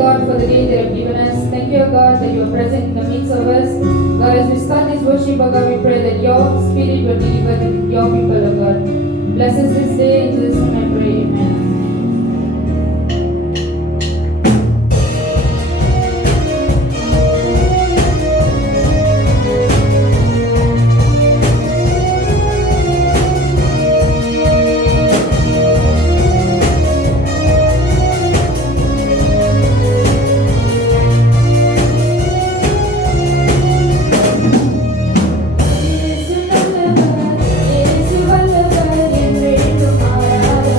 God, for the day they have given us. Thank you, God, that you are present in the midst of us. God, as we start this worship, God, we pray that your spirit will deliver to your people, oh God. Bless us this day. In Jesus' name I pray. Amen. இயேசு நல்லவர், இயேசு வல்லவர் என்றென்றும் ஆராதனை.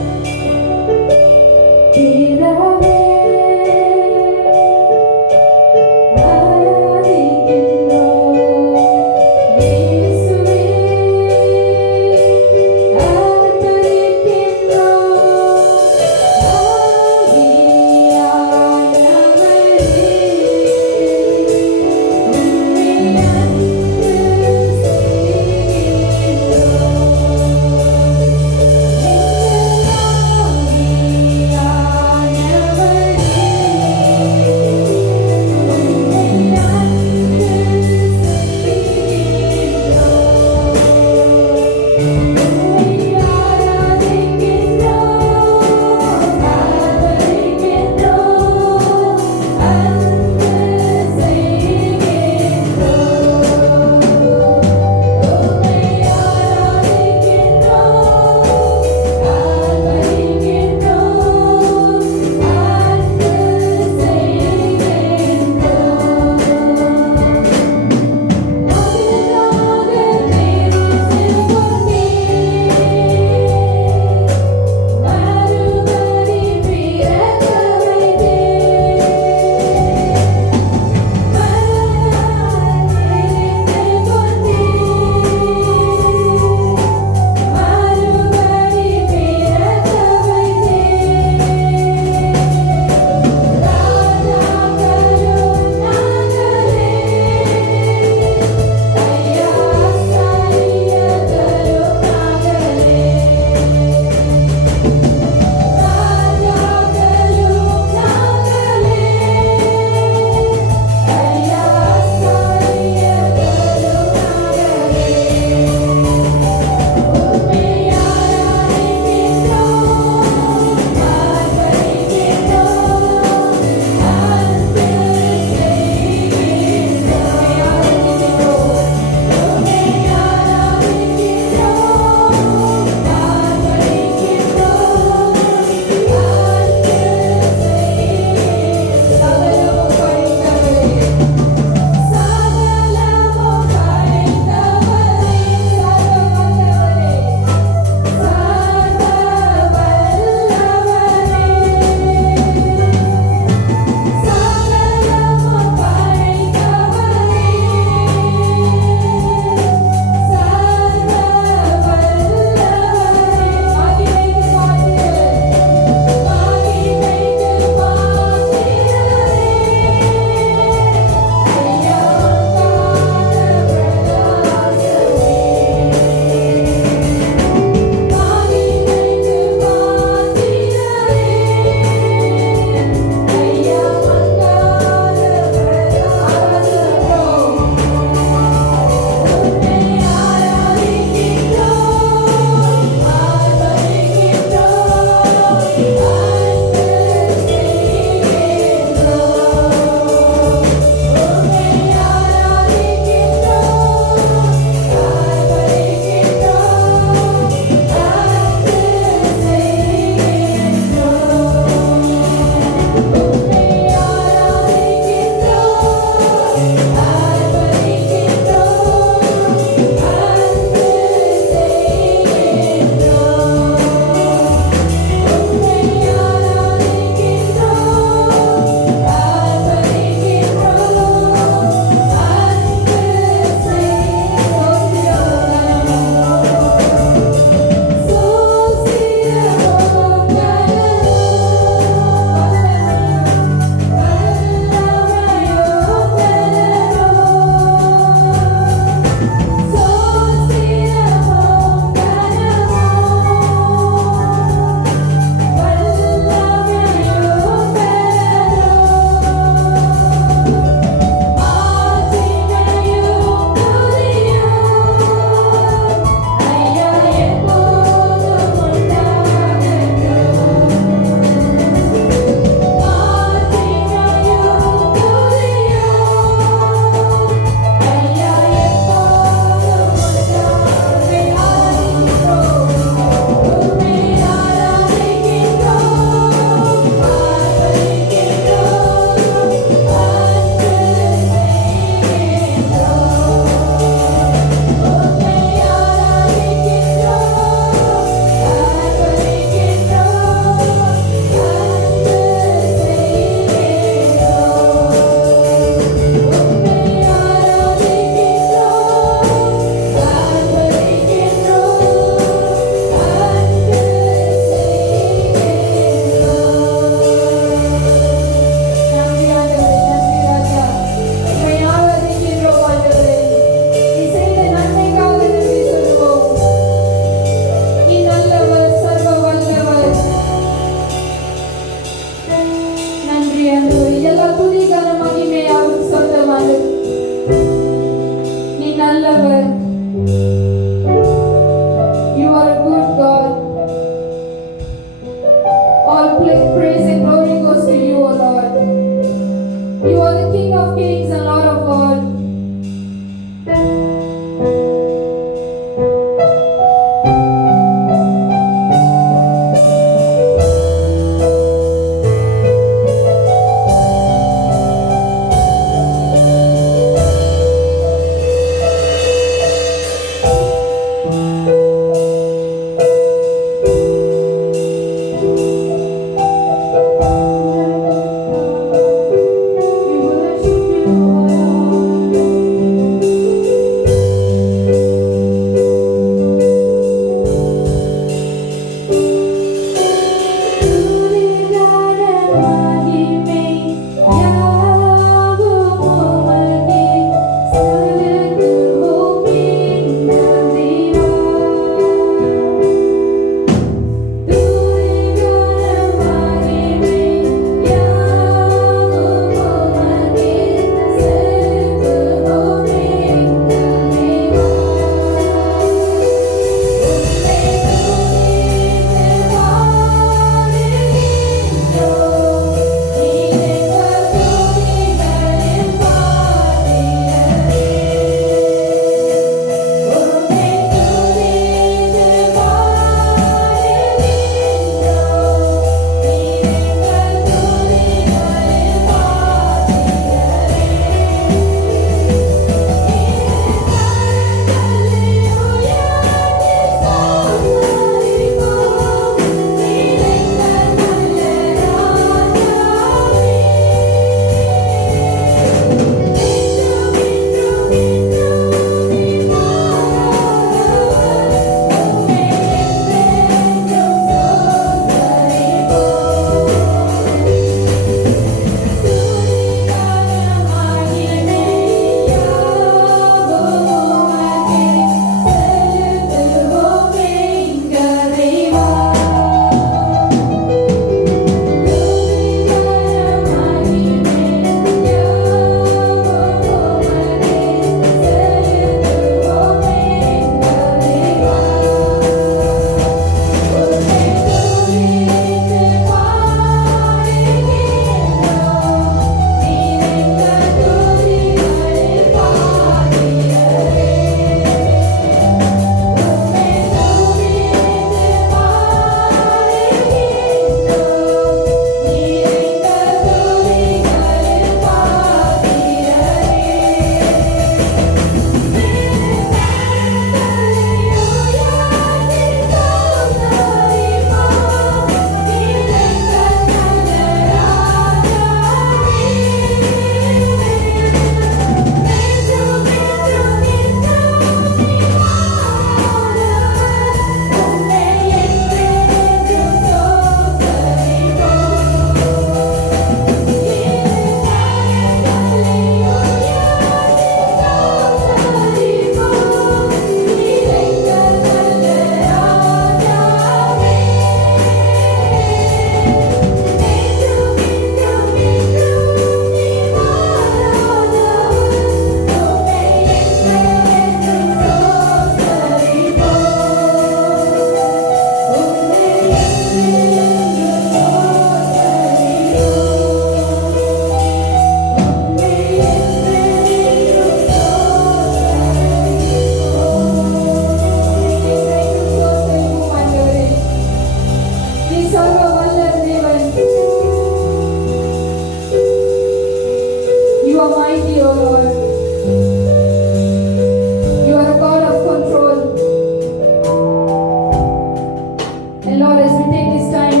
Lord, as we take this time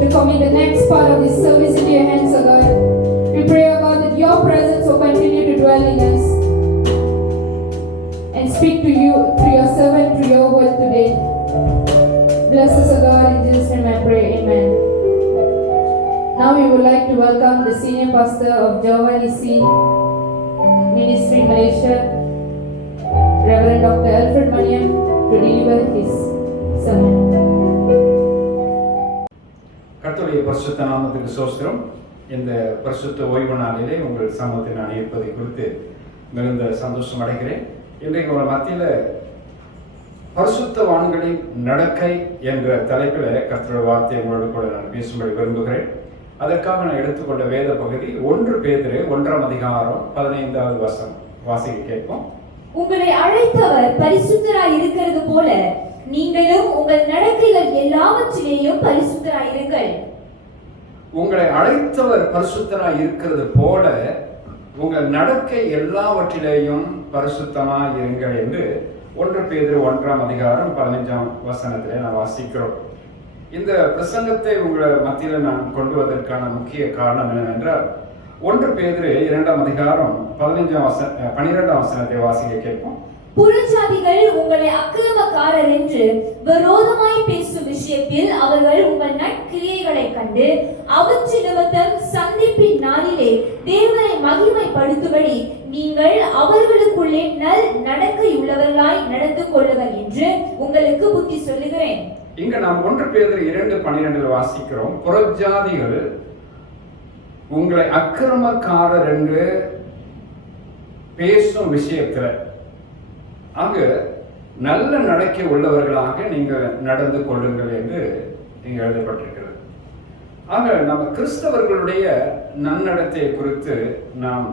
to commit the next part of this service into your hands, O God, we pray, O God, that your presence will continue to dwell in us and speak to you through your servant, through your word today. Bless us, O God, in Jesus' name I pray, amen. Now we would like to welcome the senior pastor of Jehovah Nissi Ministry Malaysia, Reverend Dr. Alfred Maniam, to deliver his sermon. கர்த்தருடைய பரிசுத்த நாமத்துக்கு ஸ்தோத்திரம். இந்த பரிசுத்த ஓய்வு நாளிலே உங்கள் சமூகத்தில் நான் இருப்பதை குறித்து மிகுந்த சந்தோஷம் அடைகிறேன். இன்றைக்கு உங்கள் மத்தியில் பரிசுத்தவான்களின் நடக்கை என்ற தலைப்பில் கர்த்தருடைய வார்த்தையை உங்களோடு கூட நான் பேசும்படி விரும்புகிறேன். அதற்காக நான் எடுத்துக்கொண்ட வேத பகுதி 1 பேதுரு 1ஆம் அதிகாரம் 15வது வசனம். வாசிக்க கேட்போம். உங்களை அழைத்தவர் பரிசுத்தராய் இருக்கிறது போல நீங்களும் உங்கள் நடக்கைகள் எல்லாவற்றிலேயும் பரிசுத்தராய் இருங்கள். உங்களை அழைத்தவர் பரிசுத்தராய் இருக்கிறது போல உங்கள் நடக்கை எல்லாவற்றிலேயும் பரிசுத்தமாய் இருங்கள் என்று 1 பேதுரு 1ஆம் அதிகாரம் 15ஆம் வசனத்திலே நான் வாசிக்கிறோம். இந்த பிரசங்கத்தை உங்களை மத்தியில் நான் கொண்டு வருவதற்கான முக்கிய காரணம் என்னவென்றால் 1 பேதுரு 2ஆம் அதிகாரம் 12ஆம் வசனத்தை வாசிக்க கேட்போம். புறஜாதிகள் உங்களை அக்கிரமக்காரர் என்று விரோதமாய் பேசும் விஷயத்தில் அவர்கள் உங்கள் நற்கிரியைகளை கண்டு அவற்றை நிமித்தம் சந்திப்பின் நாளிலே தேவனை மகிமைப்படுத்தும்படி நீங்கள் அவர்களுக்குள்ளே நல் நடக்கை உள்ளவர்களாய் நடந்து கொள்ளுங்கள் என்று உங்களுக்கு புத்தி சொல்லுகிறேன். இங்க நாம் 1 பேதுரு 2:12 வாசிக்கிறோம். புறஜாதிகள் உங்களை அக்கிரமக்காரர் என்று பேசும் விஷயத்துல அங்கு நல்ல நடக்கை உள்ளவர்களாக நீங்கள் நடந்து கொள்ளுங்கள் என்று இங்கு எழுதப்பட்டிருக்கிறது. ஆக நம்ம கிறிஸ்தவர்களுடைய நன்னடத்தை குறித்து நாம்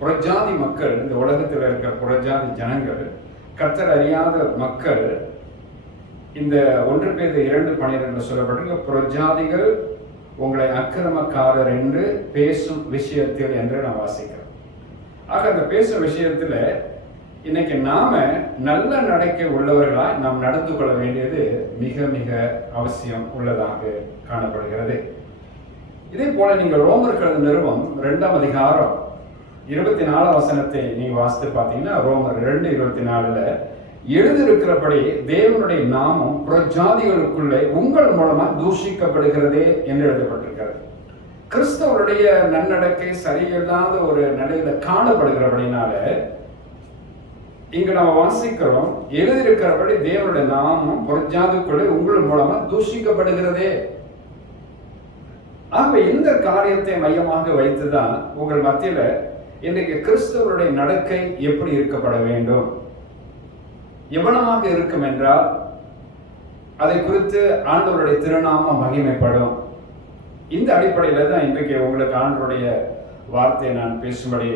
புறஜாதி மக்கள், இந்த உலகத்தில் இருக்கிற புறஜாதி ஜனங்கள், கர்த்தர் அறியாத மக்கள், இந்த 1 பேதுரு 2:12 சொல்லப்பட்டிருக்க புறஜாதிகள் உங்களை அக்கிரமக்காரர் என்று பேசும் விஷயத்தில் என்று நான் வாசிக்கிறோம். ஆக அந்த பேசும் விஷயத்தில் இன்னைக்கு நாம நல்ல நடக்கை உள்ளவர்களாய் நாம் நடந்து கொள்ள வேண்டியது மிக மிக அவசியம் உள்ளதாக காணப்படுகிறது. இதே போல நீங்கள் ரோமர்கள் நிறுவம் 2ஆம் அதிகாரம் 24 வசனத்தை நீங்க வாசித்து பார்த்தீங்கன்னா, ரோமர் 2:24 எழுதியிருக்கிறபடி தேவனுடைய நாமம் புறஜாதிகளுக்குள்ளே உங்கள் மூலமா தூஷிக்கப்படுகிறதே என்று எழுதப்பட்டிருக்கிறது. கிறிஸ்தவருடைய நன்னடக்கை சரியில்லாத ஒரு நிலையில காணப்படுகிறபடினால இங்க நம்ம வாசிக்கிறோம், எழுதியிருக்கிறபடி தேவனுடைய நாமம் புறஜாதிக்குள்ளே உங்கள் மூலமா தூஷிக்கப்படுகிறதே. ஆக இந்த காரியத்தை மையமாக வைத்துதான் உங்கள் மத்தியில இன்றைக்கு கிறிஸ்தவருடைய நடக்கை எப்படி இருக்கப்பட வேண்டும், எவ்வளவாக இருக்கும் என்றால் அதை குறித்து ஆண்டவருடைய திருநாமம் மகிமைப்படும். இந்த அடிப்படையில் தான் இன்றைக்கு உங்களுக்கு ஆண்டவருடைய வார்த்தையை நான் பேசும்படி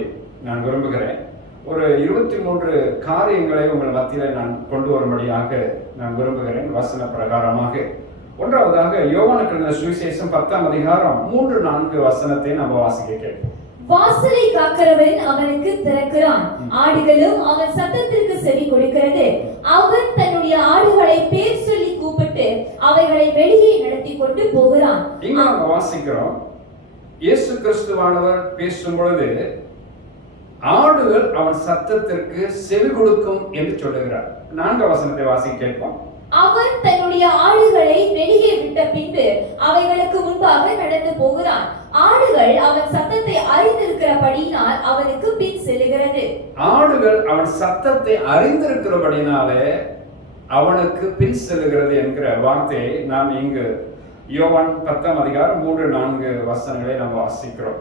நான் விரும்புகிறேன். ஒரு 23 காரியங்களை உங்கள் மத்தியில் நான் கொண்டு வரும்படியாக நான் விரும்புகிறேன் வசன பிரகாரமாக. ஒன்றாவதாக யோவானுக்கு எழுதின சுவிசேஷம் 10ஆம் அதிகாரம் 3-4 வசனத்தை நம்ம வாசிக்க கேட்போம். வாசலை காக்கிறவன் அவனுக்கு திறக்கிறான், ஆடுகளும் அவன் சத்தத்திற்கு செவி கொடுக்கிறது. அவன் தன்னுடைய ஆடுகளை பேர் சொல்லி கூப்பிட்டு அவைகளை வெளியே நடத்தி கொண்டு போகிறான். இங்க நம்ம வாசிக்கிறோம், இயேசு கிறிஸ்துவானவர் பேசும் பொழுது ஆடுகள் அவன் சத்தத்திற்கு செவி கொடுக்கும் என்று சொல்லுகிறார். 4ஆம் வசனத்தை வாசிக்க கேட்போம். அவன் தன்னுடைய ஆடுகளை வெளியே விட்ட பின்பு அவைகளுக்கு முன்பாக நடந்து போகிறான். ஆடுகள் அவன் சத்தத்தை அறிந்திருக்கிறபடியினால் அவனுக்கு பின் செல்லுகிறது. ஆடுகள் அவன் சத்தத்தை அறிந்திருக்கிறபடினாலே அவனுக்கு பின் செல்லுகிறது என்கிற வார்த்தையை நாம் இங்கு யோவான் 10ஆம் அதிகாரம் 3-4 வசனங்களை நாம் வாசிக்கிறோம்.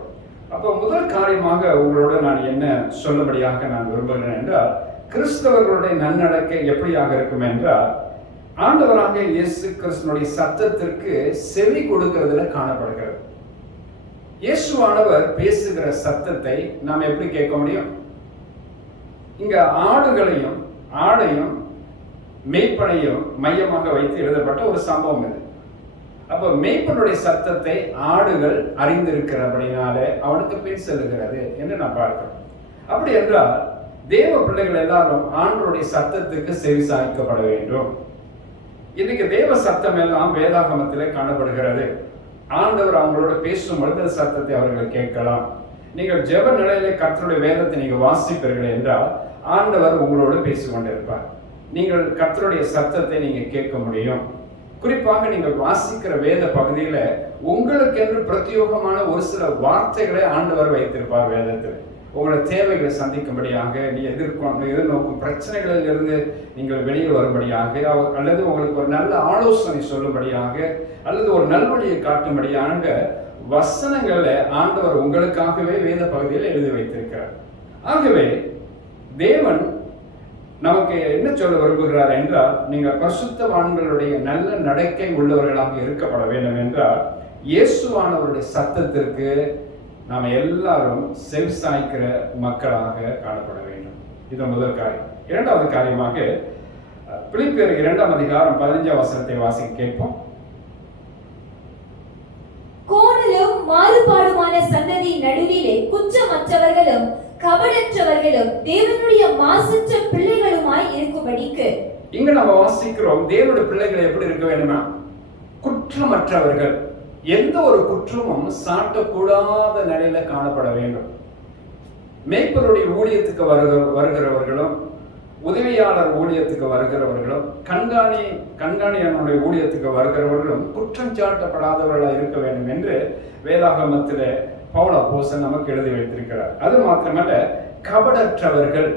அப்போ முதல் காரியமாக உங்களோட நான் என்ன சொல்லும்படியாக நான் விரும்புகிறேன் என்றால், கிறிஸ்தவர்களுடைய நன்னடக்கை எப்படியாக இருக்கும் என்றால், ஆண்டவராக இயேசு கிறிஸ்துனுடைய சத்தத்திற்கு செவி கொடுக்கிறதுல காணப்படுகிறது. இயேசுவானவர் பேசுகிற சத்தத்தை நாம் எப்படி கேட்க முடியும்? இங்க ஆடுகளையும் ஆடையும் மேய்ப்பனையும் மையமாக வைத்து எழுதப்பட்ட ஒரு சம்பவம் இது. அப்ப மேய்ப்பனுடைய சத்தத்தை ஆடுகள் அறிந்திருக்கிறபடினால அவனுக்கு பின் செல்லுகிறது என்று நான் பார்க்கிறோம். அப்படி என்றால் தேவ பிள்ளைகள் எல்லாரும் ஆண்டவருடைய சத்தத்துக்கு செவி சாய்க்கப்பட வேண்டும். இன்னைக்கு தேவ சத்தம் எல்லாம் வேதாகமத்திலே காணப்படுகிறது. ஆண்டவர் அவங்களோட பேசும் பொழுது சத்தத்தை அவர்கள் கேட்கலாம். நீங்கள் ஜெப நிலையிலே கர்த்தருடைய வேதத்தை நீங்கள் வாசிப்பீர்கள் என்றால் ஆண்டவர் உங்களோடு பேசிக்கொண்டிருப்பார். நீங்கள் கர்த்தருடைய சத்தத்தை நீங்க கேட்க முடியும். குறிப்பாக நீங்கள் வாசிக்கிற வேத பகுதியில உங்களுக்கு என்று பிரத்யோகமான ஒரு சில வார்த்தைகளை ஆண்டவர் வைத்திருப்பார் வேதத்தில். உங்களோட தேவைகளை சந்திக்கும்படியாக, நீ எதிர்நோக்கும் பிரச்சனைகளில் இருந்து நீங்கள் வெளியே வரும்படியாக, அல்லது உங்களுக்கு ஒரு நல்ல ஆலோசனை சொல்லும்படியாக, அல்லது ஒரு நல்வழியை காட்டும்படியாக வசனங்களை ஆண்டவர் உங்களுக்காகவே வேத பகுதியில் எழுதி வைத்திருக்கிறார். ஆகவே தேவன் நமக்கு என்ன சொல்ல விரும்புகிறார் என்றால், நீங்கள் பரிசுத்தவான்களுடைய நல்ல நடக்கை உள்ளவர்களாக இருக்கப்பட வேண்டும் என்றால் இயேசுவானவருடைய சத்தத்திற்கு நாம் எல்லாரும் செவிசாய்க்கிற மக்களாக காணப்பட வேண்டும். இது முதல் காரியம். இரண்டாவது காரியமாக பிலிப்பியர் 2ஆம் அதிகாரம் 15ஆம் வசனத்தை வாசிக்க கேட்போம். கோணலும் மாறுபாடுமான சந்ததியின் நடுவிலே குற்றமற்றவர்களும் கபடற்றவர்களும் தேவனுடைய மாசற்ற பிள்ளைகளுமாய் இருக்கும்படிக்கு. இங்க நம்ம வாசிக்கிறோம், தேவனுடைய பிள்ளைகள் எப்படி இருக்க வேண்டுமா? குற்றமற்றவர்கள், எந்த ஒரு குற்றமும் சாட்டக்கூடாத நிலையில காணப்பட வேண்டும். மேய்ப்பருடைய ஊழியத்துக்கு வருகிறவர்களும், உதவியாளர் ஊழியத்துக்கு வருகிறவர்களும், கண்காணியனுடைய ஊழியத்துக்கு வருகிறவர்களும் குற்றம் சாட்டப்படாதவர்களாக இருக்க வேண்டும் என்று வேதாகமத்திலே பவுல் அப்போஸ்தலன் நமக்கு எழுதி வைத்திருக்கிறார். அது மாத்திரமல்ல, கபடற்றவர்கள்,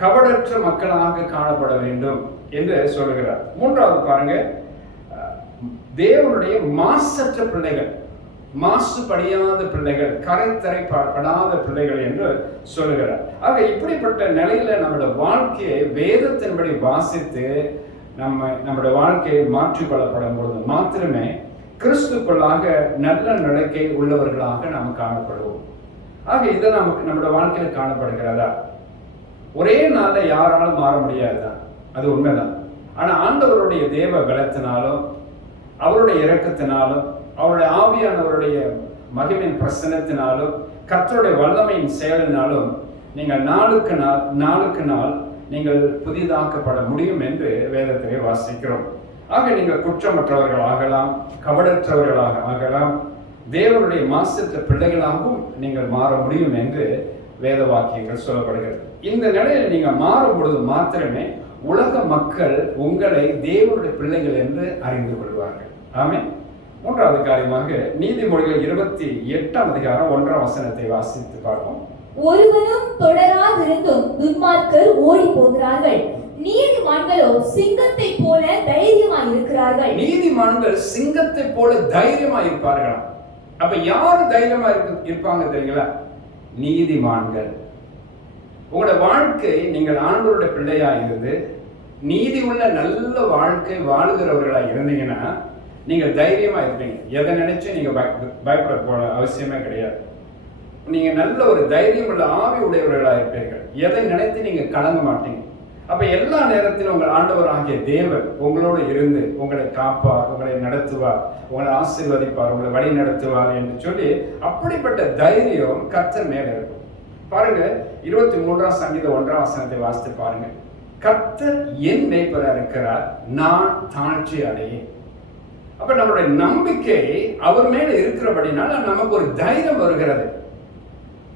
கபடற்ற மக்களாக காணப்பட வேண்டும் என்று சொல்லுகிறார். மூன்றாவது பாருங்க, தேவனுடைய மாசற்ற பிள்ளைகள், மாசுபடியாத பிள்ளைகள், கரைத்தரைப்படாத பிள்ளைகள் என்று சொல்லுகிறார். ஆக இப்படிப்பட்ட நிலையில நம்முடைய வாழ்க்கையை வேதத்தின்படி வாசித்து நம்முடைய வாழ்க்கையை மாற்றிக்கொள்ளப்படும் பொழுது மாத்திரமே கிறிஸ்துக்குள்ளாக நல்ல நடக்கை உள்ளவர்களாக நாம் காணப்படுவோம். ஆக இது நமக்கு நம்முடைய வாழ்க்கையில காணப்படுகிறதா? ஒரே நாள்ல யாராலும் மாற முடியாதுதான், அது உண்மைதான். ஆனா ஆண்டவருடைய தேவ பலத்தினாலும், அவருடைய இரக்கத்தினாலும், அவருடைய ஆவியானவருடைய மகிமையின் பிரசன்னத்தினாலும், கர்த்தருடைய வல்லமையின் செயலினாலும் நீங்கள் நாளுக்கு நாள் நீங்கள் புதிதாக்கப்பட முடியும் என்று வேதத்திலே வாசிக்கிறோம். ஆக நீங்கள் குற்றமற்றவர்கள் ஆகலாம், கபடற்றவர்களாக ஆகலாம், தேவனுடைய மாசற்ற பிள்ளைகளாகவும் நீங்கள் மாற முடியும் என்று வேத வாக்கியங்கள் சொல்லப்படுகிறது. இந்த நிலையில் நீங்கள் மாறும் பொழுது மாத்திரமே உலக மக்கள் உங்களை தேவனுடைய பிள்ளைகள் என்று அறிந்து கொள்வார்கள். ஆமென். மூன்றாவது காரியமாக நீதிமொழிகள் 28ஆம் அதிகாரம் 1ஆம் வசனத்தை வாசித்து பார்ப்போம். ஒருவனும் தொடராதிருந்தும் துன்மார்க்கர் ஓடி போகிறார்கள், நீதிமான்களோ சிங்கத்தை போல தைரியமாய் இருக்கிறார்கள். நீதிமான்கள் சிங்கத்தை போல தைரியமாய் இருப்பார்களா? அப்ப யாரு தைரியமா இருப்பாங்க தெரியுங்களா? நீதிமான்கள். உங்களோட வாழ்க்கை, நீங்கள் ஆண்டவருடைய பிள்ளையா இருந்து நீதி உள்ள நல்ல வாழ்க்கை வாழுகிறவர்களா இருந்தீங்கன்னா நீங்கள் தைரியமா இருப்பீங்க. எதை நினைச்சு நீங்க பயப்பட போற அவசியமே கிடையாது. நீங்க நல்ல ஒரு தைரியம் உள்ள ஆவி உடையவர்களா இருப்பீர்கள். எதை நினைத்து நீங்க கலங்க மாட்டீங்க. அப்ப எல்லா நேரத்திலும் உங்கள் ஆண்டவர் ஆகிய தேவன் உங்களோடு இருந்து உங்களை காப்பார், உங்களை நடத்துவார், உங்களை ஆசீர்வதிப்பார், உங்களை வழி நடத்துவார் என்று சொல்லி அப்படிப்பட்ட தைரியம் கர்த்தர் மேல இருக்கும். பாருங்க, 23ஆம் சங்கீதம் 1ஆம் வசனத்தை வாசித்து பாருங்க. கர்த்தர் என் மேய்ப்பரா இருக்கிறார், நான் தாழ்ச்சி அடையேன். அப்ப நம்மளுடைய நம்பிக்கை அவர் மேல இருக்கிறபடினால நமக்கு ஒரு தைரியம் வருகிறது.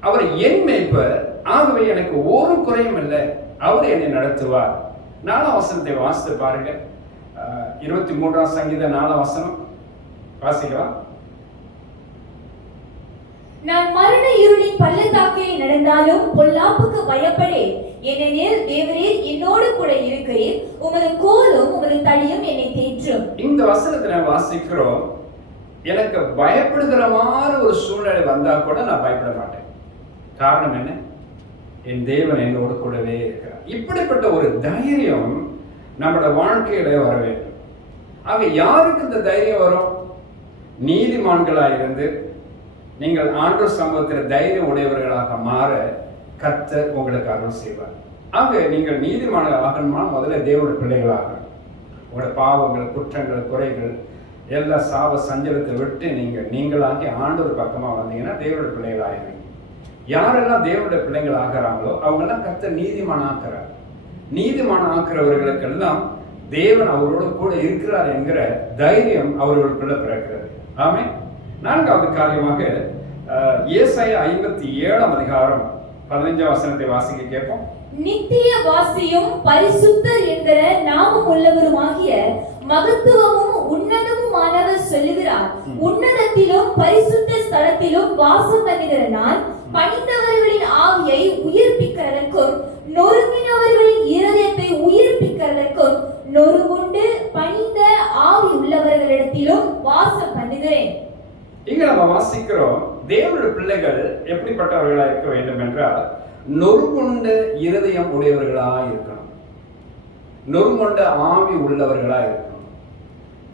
அவர் என் மேய்ப்பர், ஆகவே எனக்கு ஒரு குறையும் இல்லை, அவர் என்னை நடத்துவார். 4ஆம் வசனத்தை வாசித்து பாருங்க. 23ஆம் சங்கீதம் 4ஆம் வசனம் வாசிக்கலாம். நான் மரண இருளின் பள்ளத்தாக்கிலே நடந்தாலும் பொல்லாப்புக்கு பயப்படேன், ஏனெனில் தேவரீர் என்னோடு கூட இருக்கிறீர், உமது கோலும் உமது தடியும் என்னை தேற்றும். இந்த வசனத்தை வாசிக்கிறோம். எனக்கு பயப்படுகிற மாதிரி ஒரு சூழ்நிலை வந்தா கூட நான் பயப்பட மாட்டேன். காரணம் என்ன? என் தேவன் என்னோடு கூடவே இருக்கிறார். இப்படிப்பட்ட ஒரு தைரியம் நம்மளோட வாழ்க்கையில வர வேண்டும். ஆக யாருக்கு இந்த தைரியம் வரும்? நீதிமான்களாக இருந்து நீங்கள் ஆண்டவர் சமூகத்தில் தைரியம் உடையவர்களாக மாற கர்த்தர் உங்களுக்கு அருள் செய்வார். ஆக நீங்கள் நீதிமான்கள் ஆகணுமா, முதல்ல தேவனுடைய பிள்ளைகளாக உங்களோட பாவங்கள், குற்றங்கள், குறைகள் எல்லா சாப சஞ்சலத்தை விட்டு நீங்களாகி ஆண்டவர் பக்கமா வந்தீங்கன்னா தேவனுடைய பிள்ளைகள் ஆகிடுவீங்க. யாரெல்லாம் தேவனுடைய பிள்ளைகள் ஆகிறாங்களோ அவங்கெல்லாம் கர்த்தர் நீதிமான ஆக்குறார். நீதிமான ஆக்குறவர்களுக்கெல்லாம் தேவன் அவரோடு கூட இருக்கிறார் என்கிற தைரியம் அவர்களுக்குள்ள பிறக்கிறது. ஆமென். நான்காவது காரியமாக ஏசாயா 57 அதிகாரம் 15 வசனத்தை வாசிக்க கேட்போம். நித்திய வாசியும் பரிசுத்தர் என்கிற நாமம் உள்ளவருமாகிய மகத்துவமும் உன்னதமுமானவர் சொல்லுகிறார், உன்னதத்திலும் பரிசுத்த ஸ்தலத்திலும் வாசம் பண்ணுகிற நான் பணிந்தவர்களின் ஆவியை உயிர்ப்பிக்கிறதற்கும் நொறுங்கினவர்களின் இருதயத்தை உயிர்ப்பிக்கிறதற்கும் நொறுங்குண்டு பணிந்த ஆவி உள்ளவர்களிடத்திலும் வாசம் பண்ணுகிறேன். இங்க நம்ம வாசிக்கிறோம், தேவனுடைய பிள்ளைகள் எப்படிப்பட்டவர்களா இருக்க வேண்டும் என்றால் நொறுங்குண்ட இருதயம் உடையவர்களா இருக்கணும், நொறுங்குண்ட ஆவி உள்ளவர்களா இருக்கணும்.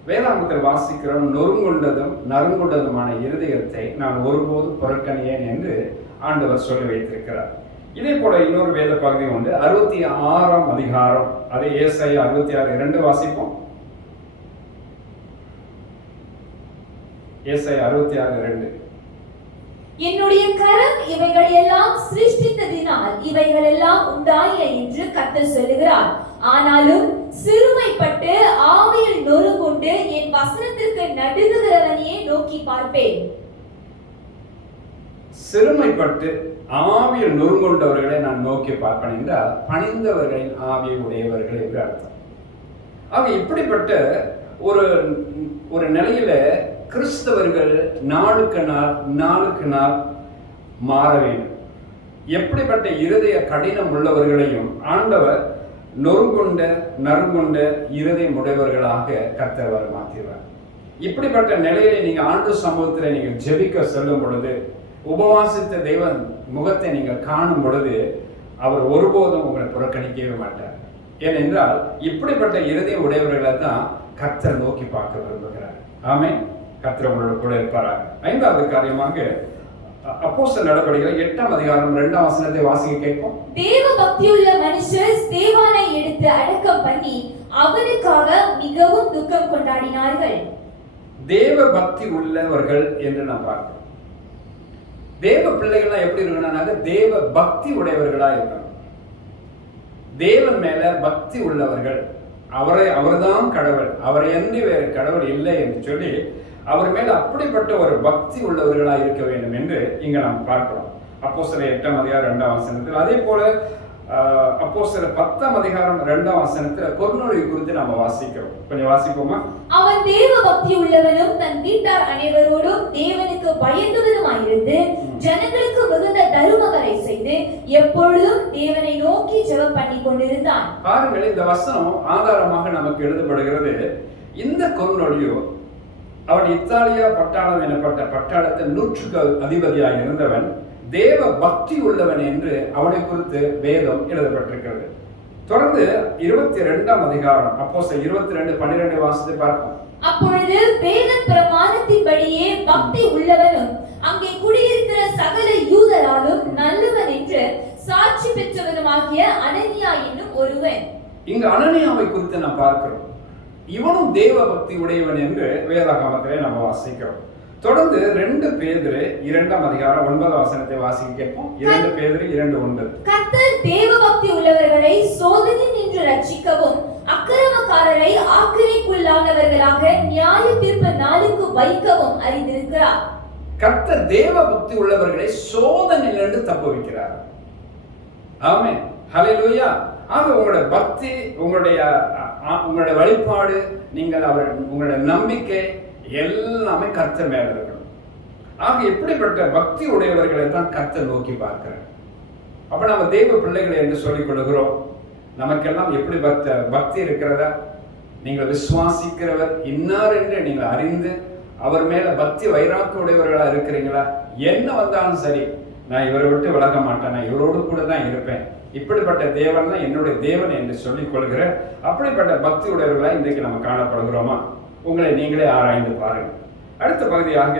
வேதாகமத்தில் வாசிக்கிறோம், நொறுங்குண்டதும் நறுங்குண்டதுமான இருதயத்தை நான் ஒருபோதும் புறக்கணியேன் என்று ஆண்டவர் சொல்லி வைத்திருக்கிறார். இதே போல இன்னொரு வேத பகுதி உண்டு, 66 அதிகாரம், அதே ஏசாயா 66:2 வாசிப்போம். ஏசாயா 66:2. என்னுடைய கரம் இவைகள் எல்லாம் சிருஷ்டித்ததினால் இவைகள் எல்லாம் உண்டாயின என்று கர்த்தர் சொல்லுகிறார். ஆனாலும் சிறுமைப்பட்டு ஆவியில் நொறுங்குண்டு என் வசனத்திற்கு நடுங்குகிறவனையே நோக்கி பார்ப்பேன். சிறுமைப்பட்டு ஆவியில் நொறுங்குண்டவர்களை நான் நோக்கி பார்ப்பேன் என்றால் பணிந்தவர்களின் ஆவியை உடையவர்கள் என்று அர்த்தம். ஆக இப்படிப்பட்ட ஒரு நிலையில கிறிஸ்தவர்கள் நாளுக்கு நாள் மாற வேண்டும். எப்படிப்பட்ட இருதய கடினம் உள்ளவர்களையும் ஆண்டவர் நொறுங்குண்ட நறுங்குண்ட இருதயம் உடையவர்களாக கர்த்தர் மாற்றிடுவார். இப்படிப்பட்ட நிலையில நீங்க ஆண்டு சமூகத்தில் நீங்கள் ஜெபிக்க செல்லும் பொழுது, உபவாசித்த தெய்வன் முகத்தை நீங்கள் காணும் பொழுது அவர் ஒருபோதும் உங்களை புறக்கணிக்கவே மாட்டார். ஏனென்றால் இப்படிப்பட்ட இருதயம் உடையவர்களை தான் கர்த்தர் நோக்கி பார்க்க விரும்புகிறார். ஆமென். கர்த்தர் உங்களோட கூட இருப்பாராக. ஐந்தாவது காரியமாக அப்போஸ்தலர் நடபடிகள் 8 அதிகாரம் 2 வசனத்தை வாசிக்க கேட்போம். தேவ பக்தியுள்ள மனுஷர் ஸ்தேவானை எடுத்து அடக்கம் பண்ணி அவனுக்காக மிகவும் துக்கம் கொண்டாடினார்கள். தேவ பக்தி உள்ளவர்கள் என்று நாம் பார்க்கிறோம். தேவ பிள்ளைகளா எப்படி இருக்கணும்னா தேவ பக்தி உடையவர்களா இருக்கணும். தேவன் மேல பக்தி உள்ளவர்கள், அவர்தான் கடவுள், அவரை அன்றி வேறு கடவுள் இல்லை என்று சொல்லி அவர் மேல அப்படிப்பட்ட ஒரு பக்தி உள்ளவர்களா இருக்க வேண்டும் என்று இங்க நாம் பார்க்கிறோம். அப்போஸ்தலர் 8 அதிகாரம் 2 வசனத்தில், அதே போல அப்போஸ்தலர் 10 அதிகாரம் 2 வசனத்தில் கொர்நேலியு குறித்து நாம வாசிக்கிறோம். கொஞ்சம் வாசிப்போமா? அவன் தேவ பக்தி உள்ளவனும் தன் வீட்டார் அனைவரோடும் தேவனுக்கு பயந்தவனுமாயிருந்து ஜனங்களுக்கு மிகுந்த தருமங்களை செய்து எப்பொழுதும் தேவனை நோக்கி ஜெபம் பண்ணி கொண்டிருந்தான். பாருங்கள், இந்த வசனம் ஆதாரமாக நமக்கு எழுதப்படுகிறது. இந்த கொர்நேலியு அவன் இத்தாலியா பட்டாளம் எனப்பட்ட பட்டாளத்தில் 100க்கு அதிபதியாக இருந்தவன், தேவ பக்தி உள்ளவன் என்று அவனை குறித்து வேதம் எழுதப்பட்டிருக்கிறது. தொடர்ந்து 22 அதிகாரம் அப்போஸ்தலர் 22:12 வாசித்து பார்ப்போம். அப்பொழுது வேத பிரமாணத்தின்படியே பக்தி உள்ளவனும் அங்கே குடியிருக்கிற சகல யூதராலும் நல்லவன் என்று சாட்சி பெற்றவனுமாகிய அனனியா என்னும் ஒருவன். இங்கு அனனியாவை குறித்து நாம் பார்க்கிறோம். இவனும் தேவ பக்தி உடையவன் என்று வேதாகமத்திலே நம்ம வாசிக்கிறோம். தொடர்ந்து 2 பேதுரு 2 அதிகாரம் 9 வசனத்தை வாசிக்க கேட்போம். 2 பேதுரு 2:9. கர்த்தர் தேவ பக்தி உள்ளவர்களை சோதனை நின்று ரட்சிக்கவும் அக்கிரமக்காரரை ஆக்கினைக்குள்ளானவர்களாக நியாய தீர்ப்பு நாளுக்கு வைக்கவும் அறிந்திருக்கிறார். கர்த்தர் தேவ பக்தி உள்ளவர்களை சோதனையிலிருந்து தப்புவிக்கிறார். ஆமென். ஹல்லேலூயா. ஆக உங்களுடைய பக்தி, உங்களுடைய வழிபாடு, உங்களுடைய நம்பிக்கை எல்லாமே கர்த்தர் மேல இருக்கணும். ஆக இப்படிப்பட்ட பக்தி உடையவர்களை தான் கர்த்தர் நோக்கி பார்க்கிறார். அப்ப நம்ம தெய்வ பிள்ளைகளை என்று சொல்லிக் கொள்கிறோம். நமக்கெல்லாம் எப்படி பக்தி இருக்கிறதா? நீங்கள் விசுவாசிக்கிறவர் இன்னார் என்று நீங்கள் அறிந்து அவர் மேல பக்தி வைராக்கிய உடையவர்களா இருக்கிறீங்களா? என்ன வந்தாலும் சரி, நான் இவரை விட்டு விலக மாட்டேன், நான் இவரோடு கூட தான் இருப்பேன், இப்படிப்பட்ட தேவன் தான் என்னுடைய தேவன் என்று சொல்லிக் கொள்கிற அப்படிப்பட்ட பக்தி உடையவர்களா இன்றைக்கு நம்ம காணப்படுகிறோமா? உங்களை நீங்களே ஆராய்ந்து பாருங்கள். அடுத்த பகுதியாக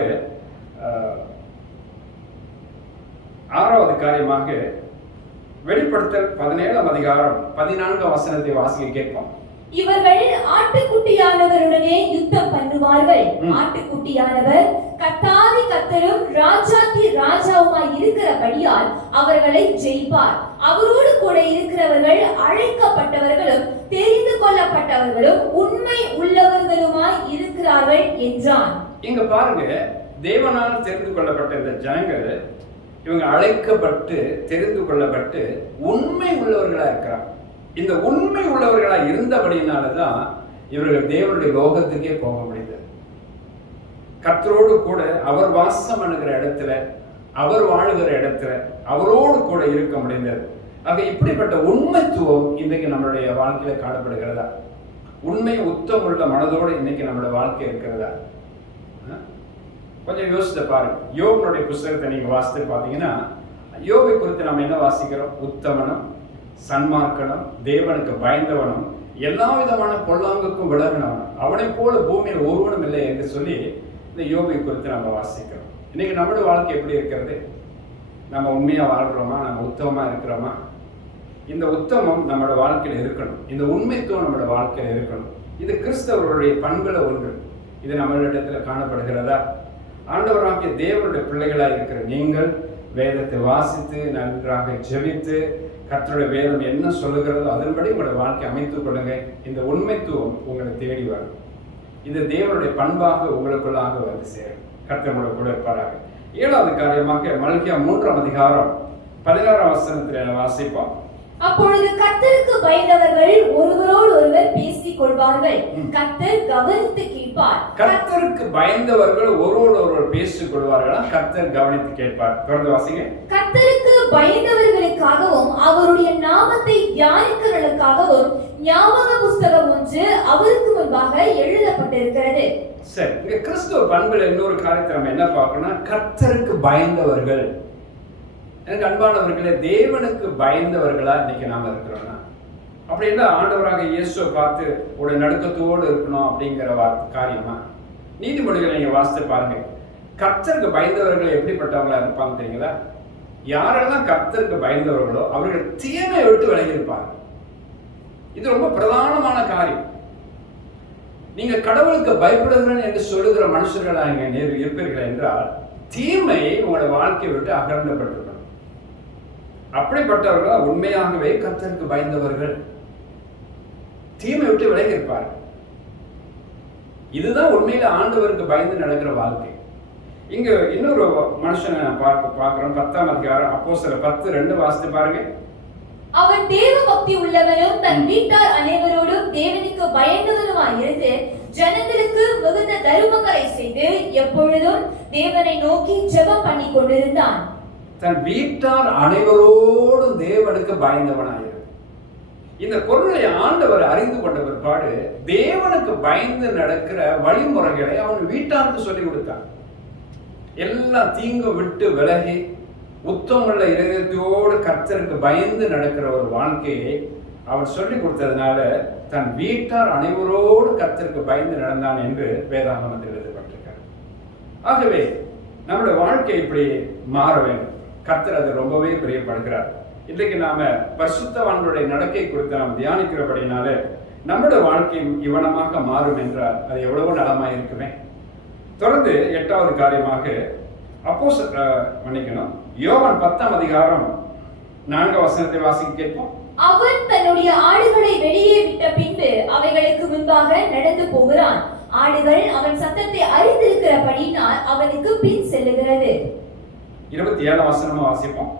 6வது காரியமாக வெளிப்படுத்தல் 17 அதிகாரம் 14 வசனத்தை வாசிக்க கேட்போம். இவர்கள் ஆட்டுக்குட்டியானவருடனே யுத்தம் பண்ணுவார்கள், கொள்வார்கள். ஆட்டுக்குட்டியானவர் கர்த்தாதி கர்த்தரும் ராஜாதி ராஜாவுமாய் இருக்கிறபடியால் அவர்களை ஜெயிப்பார். அவரோடு கூட இருக்கிறவர்கள் அழைக்கப்பட்டவர்களும் தெரிந்து கொள்ளப்பட்டவர்களும் உண்மை உள்ளவர்களுமாய் இருக்கிறார்கள் என்றான். இங்க பாருங்க, தேவனால் தெரிந்து கொள்ளப்பட்ட இந்த ஜனங்கள் இவங்க அழைக்கப்பட்டு தெரிந்து கொள்ளப்பட்டு உண்மை உள்ளவர்களா இருக்கிறாங்க. இந்த உண்மை உள்ளவர்களா இருந்தபடினாலதான் இவர்கள் தேவனுடைய லோகத்துக்கே போக முடியுது. கர்த்தரோடு கூட அவர் வாசம் பண்ணுகிற இடத்துல, அவர் வாழுகிற இடத்துல அவரோடு கூட இருக்க முடிந்தது. ஆக இப்படிப்பட்ட உண்மைத்துவம் இன்றைக்கு நம்மளுடைய வாழ்க்கையில காணப்படுகிறதா? உண்மை உத்தம் உள்ள மனதோடு இன்னைக்கு நம்மளுடைய வாழ்க்கை இருக்கிறதா? கொஞ்சம் யோசித்து பாருங்க. யோபனுடைய புஸ்தகத்தை நீங்க வாசித்து பார்த்தீங்கன்னா, யோபை குறித்து நம்ம என்ன வாசிக்கிறோம்? உத்தமனும் சன்மார்க்கனும் தேவனுக்கு பயந்தவனும் எல்லா விதமான பொல்லாங்குக்கும் விலகினவனும் அவனை போல பூமியில் ஒருவனும் இல்லை என்று சொல்லி இந்த யோபை குறித்து நம்ம வாசிக்கிறோம். இன்னைக்கு நம்மளுடைய வாழ்க்கை எப்படி இருக்கிறது? நம்ம உண்மையா வாழ்றோமா? நம்ம உத்தமமா இருக்கிறோமா? இந்த உத்தமம் நம்மளோட வாழ்க்கையில இருக்கணும். இந்த உண்மைத்துவம் நம்மளோட வாழ்க்கையில இருக்கணும். இது கிறிஸ்தவர்களுடைய பண்புல ஒன்று. இது நம்மளிடத்துல காணப்படுகிறதா? ஆண்டவராகிய தேவனுடைய பிள்ளைகளாக இருக்கிற நீங்கள் வேதத்தை வாசித்து நன்றாக ஜெபித்து கர்த்தருடைய வேதம் என்ன சொல்லுகிறதோ அதன்படி உங்களோட வாழ்க்கை அமைத்துக் கொள்ளுங்க. இந்த உண்மைத்துவம் உங்களை தேடி வரும். இது தேவனுடைய பண்பாக உங்களுக்குள்ளாக வந்து சேரும். கர்த்தர் உங்களை கூட இருப்பாராக. 7வது காரியமாக மல்கியா 3ஆம் அதிகாரம் 16ஆம் வசனத்தில் வாசிப்போம். அப்பொழுது கர்த்தருக்கு பயந்தவர்கள் ஒருவரோடு ஒருவர் பேசிக் கொள்வார்கள். கர்த்தர் கவனித்து கேட்பார். கர்த்தருக்கு பயந்தவர்கள் ஒருவரோடு ஒருவர் பேசிக் கொள்வார்களா? கர்த்தர் கவனித்து கேட்பார். தொடர்ந்து வாசிங்க. கர்த்தருக்கு பயந்தவர்களுக்காகவும் அவருடைய நாமத்தை தியானிக்கிறவர்களுக்காகவும் ஞாபக புஸ்தகம் ஒன்று அவருக்கு முன்பாக எழுதப்பட்டிருக்கிறது. சரி, இங்க கிறிஸ்துவ பண்புல இன்னொரு காரியத்தை நம்ம என்ன பார்க்கணும்னா, கர்த்தருக்கு பயந்தவர்கள். எனக்கு அன்பானவர்களே, தேவனுக்கு பயந்தவர்களா இன்னைக்கு நாம இருக்கிறோம்னா, அப்படின்னா ஆண்டவராக இயேசுவை பார்த்து ஒரு நடுக்கத்தோடு இருக்கணும் அப்படிங்கிற காரியமா? நீதிமொழிகளை நீங்க வாசித்து பாருங்க. கர்த்தருக்கு பயந்தவர்கள் எப்படிப்பட்டவங்களா இருப்பாங்க தெரியுங்களா? யாரெல்லாம் கர்த்தருக்கு பயந்தவர்களோ அவர்கள் தீமையை விட்டு விலகி இருப்பாங்க. இது ரொம்ப பிரதானமான காரியம். நீங்க கடவுளுக்கு பயப்படுகிறேன் என்று சொல்லுகிற மனுஷர்களா நீங்க இருப்பீர்கள் என்றால் தீமை உங்களோட வாழ்க்கையை விட்டு அகற்றப்பட்டிருக்கும். அப்படிப்பட்டவர்கள் உண்மையாகவே கர்த்தருக்கு பயந்தவர்கள், தீமை விட்டு விலகி இருப்பார்கள். இதுதான் உண்மையில ஆண்டவருக்கு பயந்து நடக்கிற வாழ்க்கை. இங்க இன்னொரு மனுஷனை பார்க்கிறோம். 10ஆம் அதிகாரம் அப்போஸ்தலர் 10:2 வாசித்து பாருங்க. அவன் தேவ பக்தி உள்ளவனும் தன் வீட்டார் அனைவரோடும் தேவனுக்கு பயந்தவனுமாய் இருந்து ஜனங்களுக்கு மிகுந்த தருமங்களை செய்து எப்பொழுதும் தேவனை நோக்கி ஜெபம் பண்ணி கொண்டிருந்தான். தன் வீட்டார் அனைவரோடும் தேவனுக்கு பயந்தவனாயிரு. இந்த பொருளை ஆண்டவர் அறிந்து கொண்ட பிற்பாடு தேவனுக்கு பயந்து நடக்கிற வழிமுறைகளை அவன் வீட்டாருக்கு சொல்லிக் கொடுத்தான். எல்லாம் தீங்கு விட்டு விலகி உத்தமுள்ள இதயத்தோடு கர்த்தருக்கு பயந்து நடக்கிற ஒரு வாழ்க்கையை அவன் சொல்லிக் கொடுத்ததுனால தன் வீட்டார் அனைவரோடு கர்த்தருக்கு பயந்து நடந்தான் என்று வேதாகமத்தில் எழுதப்பட்டிருக்கார். ஆகவே நம்முடைய வாழ்க்கை இப்படி மாற வேண்டும். கர்த்தர் அது ரொம்பவே பிரியப்படுகிறார். இன்றைக்கு நாம பரிசுத்தவான்களுடைய நடக்கை குறித்து நாம் தியானிக்கிறபடினால நம்முடைய வாழ்க்கை இவனமாக மாறும் என்றால் அது எவ்வளவோ நலமாக இருக்குமே. தொடர்ந்து 8வது காரியமாக யோவான் 10ஆம் அதிகாரம் 4ஆம் வசனத்தை வாசிக்க கேட்போம். அவன் தன்னுடைய ஆடுகளை வெளியே விட்ட பின்பு அவைகளுக்கு முன்பாக நடந்து போகிறான். ஆடுகள் அவன் சத்தத்தை அறிந்திருக்கிறபடியினால் அவனுக்கு பின் செல்லுகிறது. 27ஆம் வசனமா வாசிப்போம்.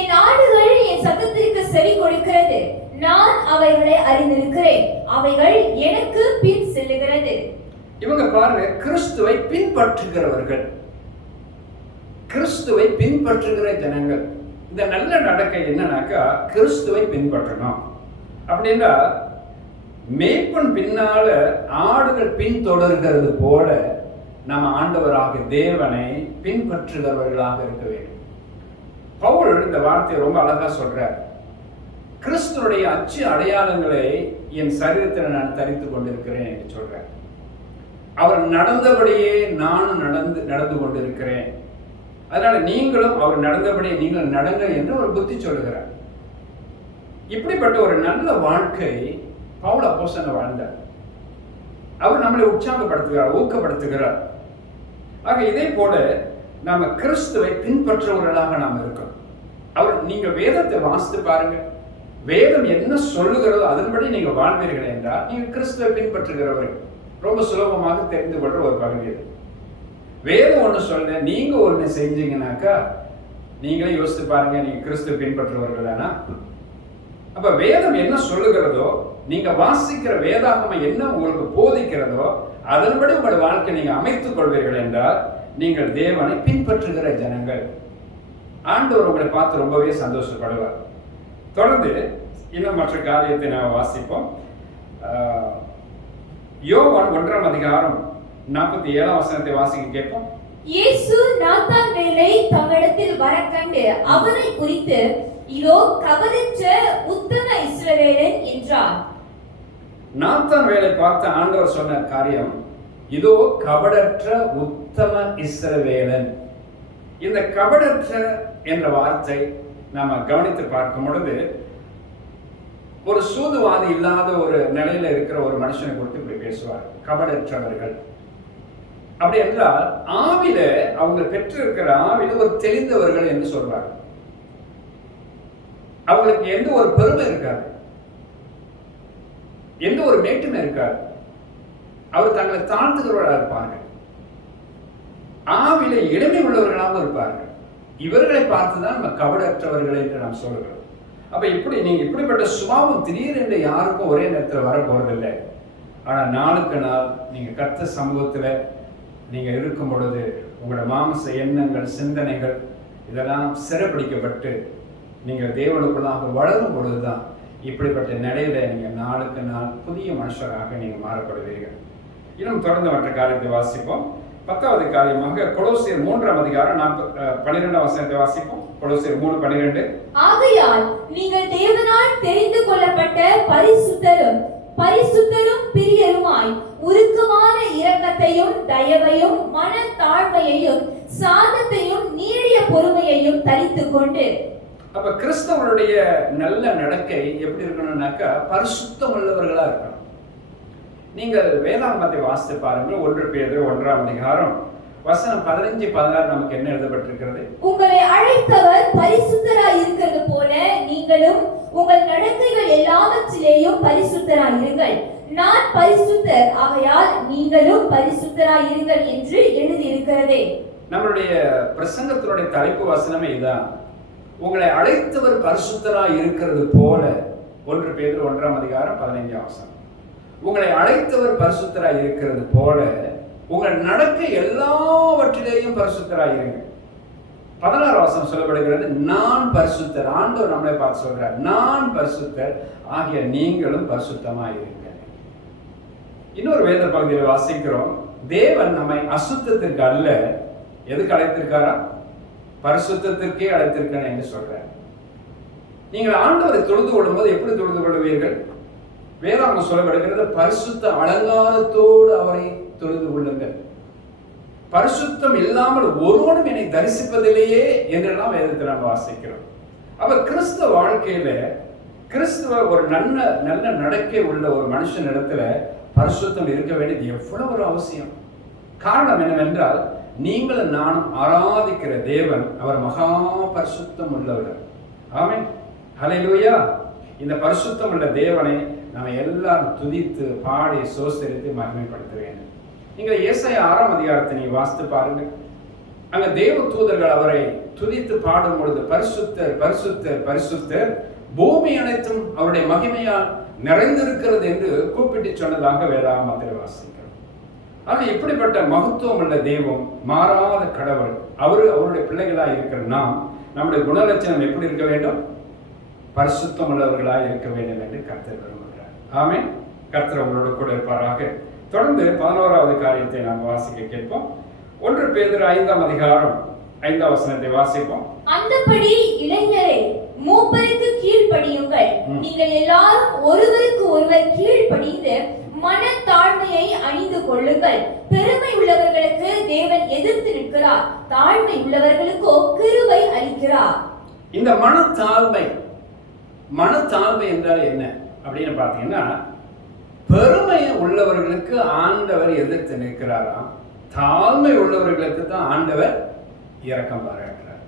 என் ஆடுகள் என் சத்தத்திற்கு செவி கொடுக்கிறது, நான் அவைகளை அறிந்திருக்கிறேன், அவைகள் எனக்கு பின் செல்லுகிறது. இவங்க பாருங்க, கிறிஸ்துவை பின்பற்றுகிறவர்கள், கிறிஸ்துவை பின்பற்றுகிற ஜனங்கள். இந்த நல்ல நடக்கை என்னன்னாக்கா கிறிஸ்துவை பின்பற்றணும். அப்படின்னா மேய்ப்பன் பின்னால ஆடுகள் பின்தொடர்கிறது போல நம்ம ஆண்டவராக தேவனை பின்பற்றுகிறவர்களாக இருக்க வேண்டும். பவுல் இந்த வார்த்தையை ரொம்ப அழகா சொல்றார். கிறிஸ்துவனுடைய அச்சு அடையாளங்களை என் சரீரத்தில் நான் தரித்துக் கொண்டிருக்கிறேன் என்று சொல்றார். அவர் நடந்தபடியே நானும் நடந்து கொண்டிருக்கிறேன், அதனால நீங்களும் அவர் நடந்தபடியே நீங்கள் நடங்க என்று ஒரு புத்தி சொல்லுகிறார். இப்படிப்பட்ட ஒரு நல்ல வாழ்க்கை பவுல் அப்போஸ்தலன் வாழ்ந்தார். அவர் நம்மளை உற்சாகப்படுத்துகிறார், ஊக்கப்படுத்துகிறார். ஆக இதே போல நாம கிறிஸ்துவை பின்பற்றுவர்களாக நாம் இருக்கோம். நீங்க வேதத்தை வாசித்து பாருங்க. வேதம் என்ன சொல்லுகிறதோ அதன்படி நீங்க வாழ்வீர்கள் என்றால் நீங்க கிறிஸ்துவை பின்பற்றுகிறவர்கள். ரொம்ப சுலபமாக தெரிந்து கொள்ற ஒரு பகுதி அது. வேதம் ஒண்ணு சொல்ல, நீங்க ஒண்ணு செஞ்சீங்கன்னாக்கா நீங்களே யோசித்து பாருங்க, நீங்க கிறிஸ்துவை பின்பற்றுவர்கள் தானா? அப்ப வேதம் என்ன சொல்லுகிறதோ, நீங்க வாசிக்கிற வேதாகமம் என்ன உங்களுக்கு போதிக்கிறதோ அதன்படி உங்கள் வாழ்க்கை நீங்க அமைத்துக் கொள்வீர்கள் என்றால் நீங்கள் தேவனை பின்பற்றுகிற ஜனங்கள். ஆண்டவர் உங்களை பார்த்து ரொம்பவே சந்தோஷப்படுவார். தொடர்ந்து இன்னும் மற்ற காரியத்தை நாம் வாசிப்போம். யோவான் 1ஆம் அதிகாரம் 47ஆம் வசனத்தை வாசிக்க கேட்போம். இயேசு நாத்தான்வேலை தம்மிடத்தில் வர கண்டு அவனை குறித்து, இதோ கபடற்ற உத்தம இஸ்ரவேலன் என்றார். நாத்தான்வேலை பார்த்த ஆண்டவர் சொன்ன காரியம், இதோ கபடற்ற உத்தம இஸ்ரவேலன். இந்த கபடற்ற என்ற வார்த்தை நாம கவனித்து பார்க்கும் பொழுது, ஒரு சூதுவாதி இல்லாத ஒரு நிலையில இருக்கிற ஒரு மனுஷனை குறித்து இப்படி பேசுவார், கபடற்றவர்கள். அப்படி என்றால் ஆவில அவங்க பெற்றிருக்கிற ஆவில ஒரு தெளிந்தவர்கள் என்று சொல்வார். அவங்களுக்கு எந்த ஒரு பெருமை இருக்காது, எந்த ஒரு மேட்டுமை இருக்காது. அவர் தங்களை தாழ்த்துகிறவர்களாக இருப்பார்கள், ஆவில எளிமை உள்ளவர்களாக இருப்பார்கள். இவர்களை பார்த்துதான் நம்ம கபடற்றவர்கள் என்று நாம் சொல்கிறோம். அப்ப நீங்க இப்படிப்பட்ட சுபாவம் திடீரென்று யாருக்கும் ஒரே நேரத்தில் வர போறதில்லை. ஆனா நாளுக்கு நாள் நீங்க கர்த்தர் சமூகத்துல நீங்க இருக்கும் பொழுது உங்களோட மாம்ச எண்ணங்கள், சிந்தனைகள் இதெல்லாம் சிறைப்பிடிக்கப்பட்டு நீங்கள் தேவனுக்குள்ளாக வளரும் பொழுதுதான் இப்படிப்பட்ட நிலையில நீங்க நாளுக்கு நாள் புதிய மனுஷராக நீங்க மாறப்படுவீர்கள். இன்னும் தொடர்ந்து மற்ற காரியத்தை வாசிப்போம். 10வது காரியமாக கொலோசியர் 3ஆம் அதிகாரம் 12ஆம் வசனத்தை வாசிப்போம். கொலோசியர் 3:12. ஆகையால் நீங்கள் தேவனால் தெரிந்து கொள்ளப்பட்ட பரிசுத்தரும் பிரியருமாய் உருக்கமான இரக்கத்தையும் தயவையும் மனத்தாழ்மையையும் சாந்தத்தையும் நீடிய பொறுமையையும் தரித்துக் கொண்டு. அப்ப கிறிஸ்தவனுடைய நல்ல நடக்கை எப்படி இருக்கணும்னாக்கா பரிசுத்தம் உள்ளவர்களா இருக்கணும். நீங்கள் வேதாகமத்தை வாசித்து பாருங்கள். 1 பேதுரு 1ஆம் அதிகாரம் வசனம் 15-16 நமக்கு என்ன எழுதப்பட்டிருக்கிறது? உங்களை அழைத்தவர் பரிசுத்தராய் இருக்கிறது போல நீங்களும் உங்கள் நடக்கைகள் எல்லாவற்றிலேயும் பரிசுத்தராய் இருங்கள். நான் பரிசுத்தர், ஆகையால் நீங்களும் பரிசுத்தராய் இருங்கள் என்று எழுதி இருக்கிறதே. நம்மளுடைய பிரசங்கத்தினுடைய தலைப்பு வசனமே இதான். உங்களை அழைத்தவர் பரிசுத்தராய் இருக்கிறது போல. 1 பேதுரு 1ஆம் அதிகாரம் 15ஆம் வசனம். உங்களை அழைத்தவர் பரிசுத்தராய் இருக்கிறது போல உங்கள் நடக்கை எல்லாவற்றிலேயும் பரிசுத்தராய் இருங்க. 16ஆம் வசனம் சொல்லப்படுகிறது, நான் பரிசுத்தர். ஆண்டவர் நம்மளை பார்த்து சொல்றார், நான் பரிசுத்தர் ஆகிய நீங்களும் பரிசுத்தமாய் இருங்க. இன்னொரு வேத பகுதியில் வாசிக்கிறோம், தேவன் நம்மை அசுத்தத்திற்கு அல்ல, எதுக்கு அழைத்திருக்காரா? பரிசுத்தத்திற்கே அழைத்திருக்கிறேன் என்று சொல்றார். நீங்கள் ஆண்டவரை தொழுது கொள்ளும் போது எப்படி தொழுது கொள்வீர்கள்? வேதாகமம் சொல்லப்படுகிறது, பரிசுத்த அலங்காரத்தோடு அவரை தொழுது கொள்ளுங்கள். பரிசுத்தம் இல்லாமல் ஒருவனும் என்னை தரிசிப்பதிலேயே என்றெல்லாம் வேதத்தை நாம் வாசிக்கிறோம். அப்ப கிறிஸ்தவ வாழ்க்கையில கிறிஸ்துவ ஒரு நல்ல நடக்கை உள்ள ஒரு மனுஷன் இடத்துல பரிசுத்தம் இருக்க வேண்டியது எவ்வளவு ஒரு அவசியம். காரணம் என்னவென்றால், நீங்கள் நானும் ஆராதிக்கிற தேவன் அவர் மகா பரிசுத்தம் உள்ளவர். ஆமென், ஹல்லேலூயா. இந்த பரிசுத்தம் உள்ள தேவனை நம்ம எல்லாரும் துதித்து பாடி சோஸ்தரித்து மகிமைப்படுத்த வேண்டும். நீங்கள் ஏசாயா 6ஆம் அதிகாரத்தை நீங்க வாசித்து பாருங்க. அங்க தேவ தூதர்கள் அவரை துதித்து பாடும் பொழுது பரிசுத்தர் பரிசுத்தர் பரிசுத்தர், பூமி அனைத்தும் அவருடைய மகிமையால் நிறைந்திருக்கிறது என்று கூப்பிட்டு சொன்னதாக வேதாகமத்தில் வாசிக்கிறோம். ஆக இப்படிப்பட்ட மகத்துவம் உள்ள தெய்வம், மாறாத கடவுள், அவருடைய பிள்ளைகளாக இருக்கிற நாம், நம்முடைய குணலட்சணம் எப்படி இருக்க வேண்டும்? பரிசுத்தம் உள்ளவர்களாக இருக்க வேண்டும் என்று கர்த்தர் விரும்புகிறார். ஆமென். கர்த்தர் உங்களோடு கூட இருப்பாராக. தொடர்ந்து 11வது காரியத்தை நாம் வாசிக்க கேட்போம். 1 பேதுரு 5ஆம் அதிகாரம் 5ஆம் வசனத்தை வாசிப்போம். அந்தபடி இளைஞரே, மூப்பருக்கு கீழ்ப்படியுங்கள். நீங்கள் எல்லாரும் ஒருவருக்கு ஒருவர் கீழ்ப்படிந்து மனத்தாழ்மையை அணிந்து கொள்ளுங்கள். பெருமை உள்ளவர்களுக்கு தேவன் எதிர்த்து நிற்கிறார், தாழ்மை உள்ளவர்களுக்கோ கிருபை அளிக்கிறார். இந்த மனத்தாழ்மை என்றால் என்ன அப்படின்னு பார்த்தீங்கன்னா, பெருமை உள்ளவர்களுக்கு ஆண்டவர் எதிர்த்து நிற்கிறாராம், தாழ்மை உள்ளவர்களுக்கு தான் ஆண்டவர் இரக்கம் பாராட்டுறார்,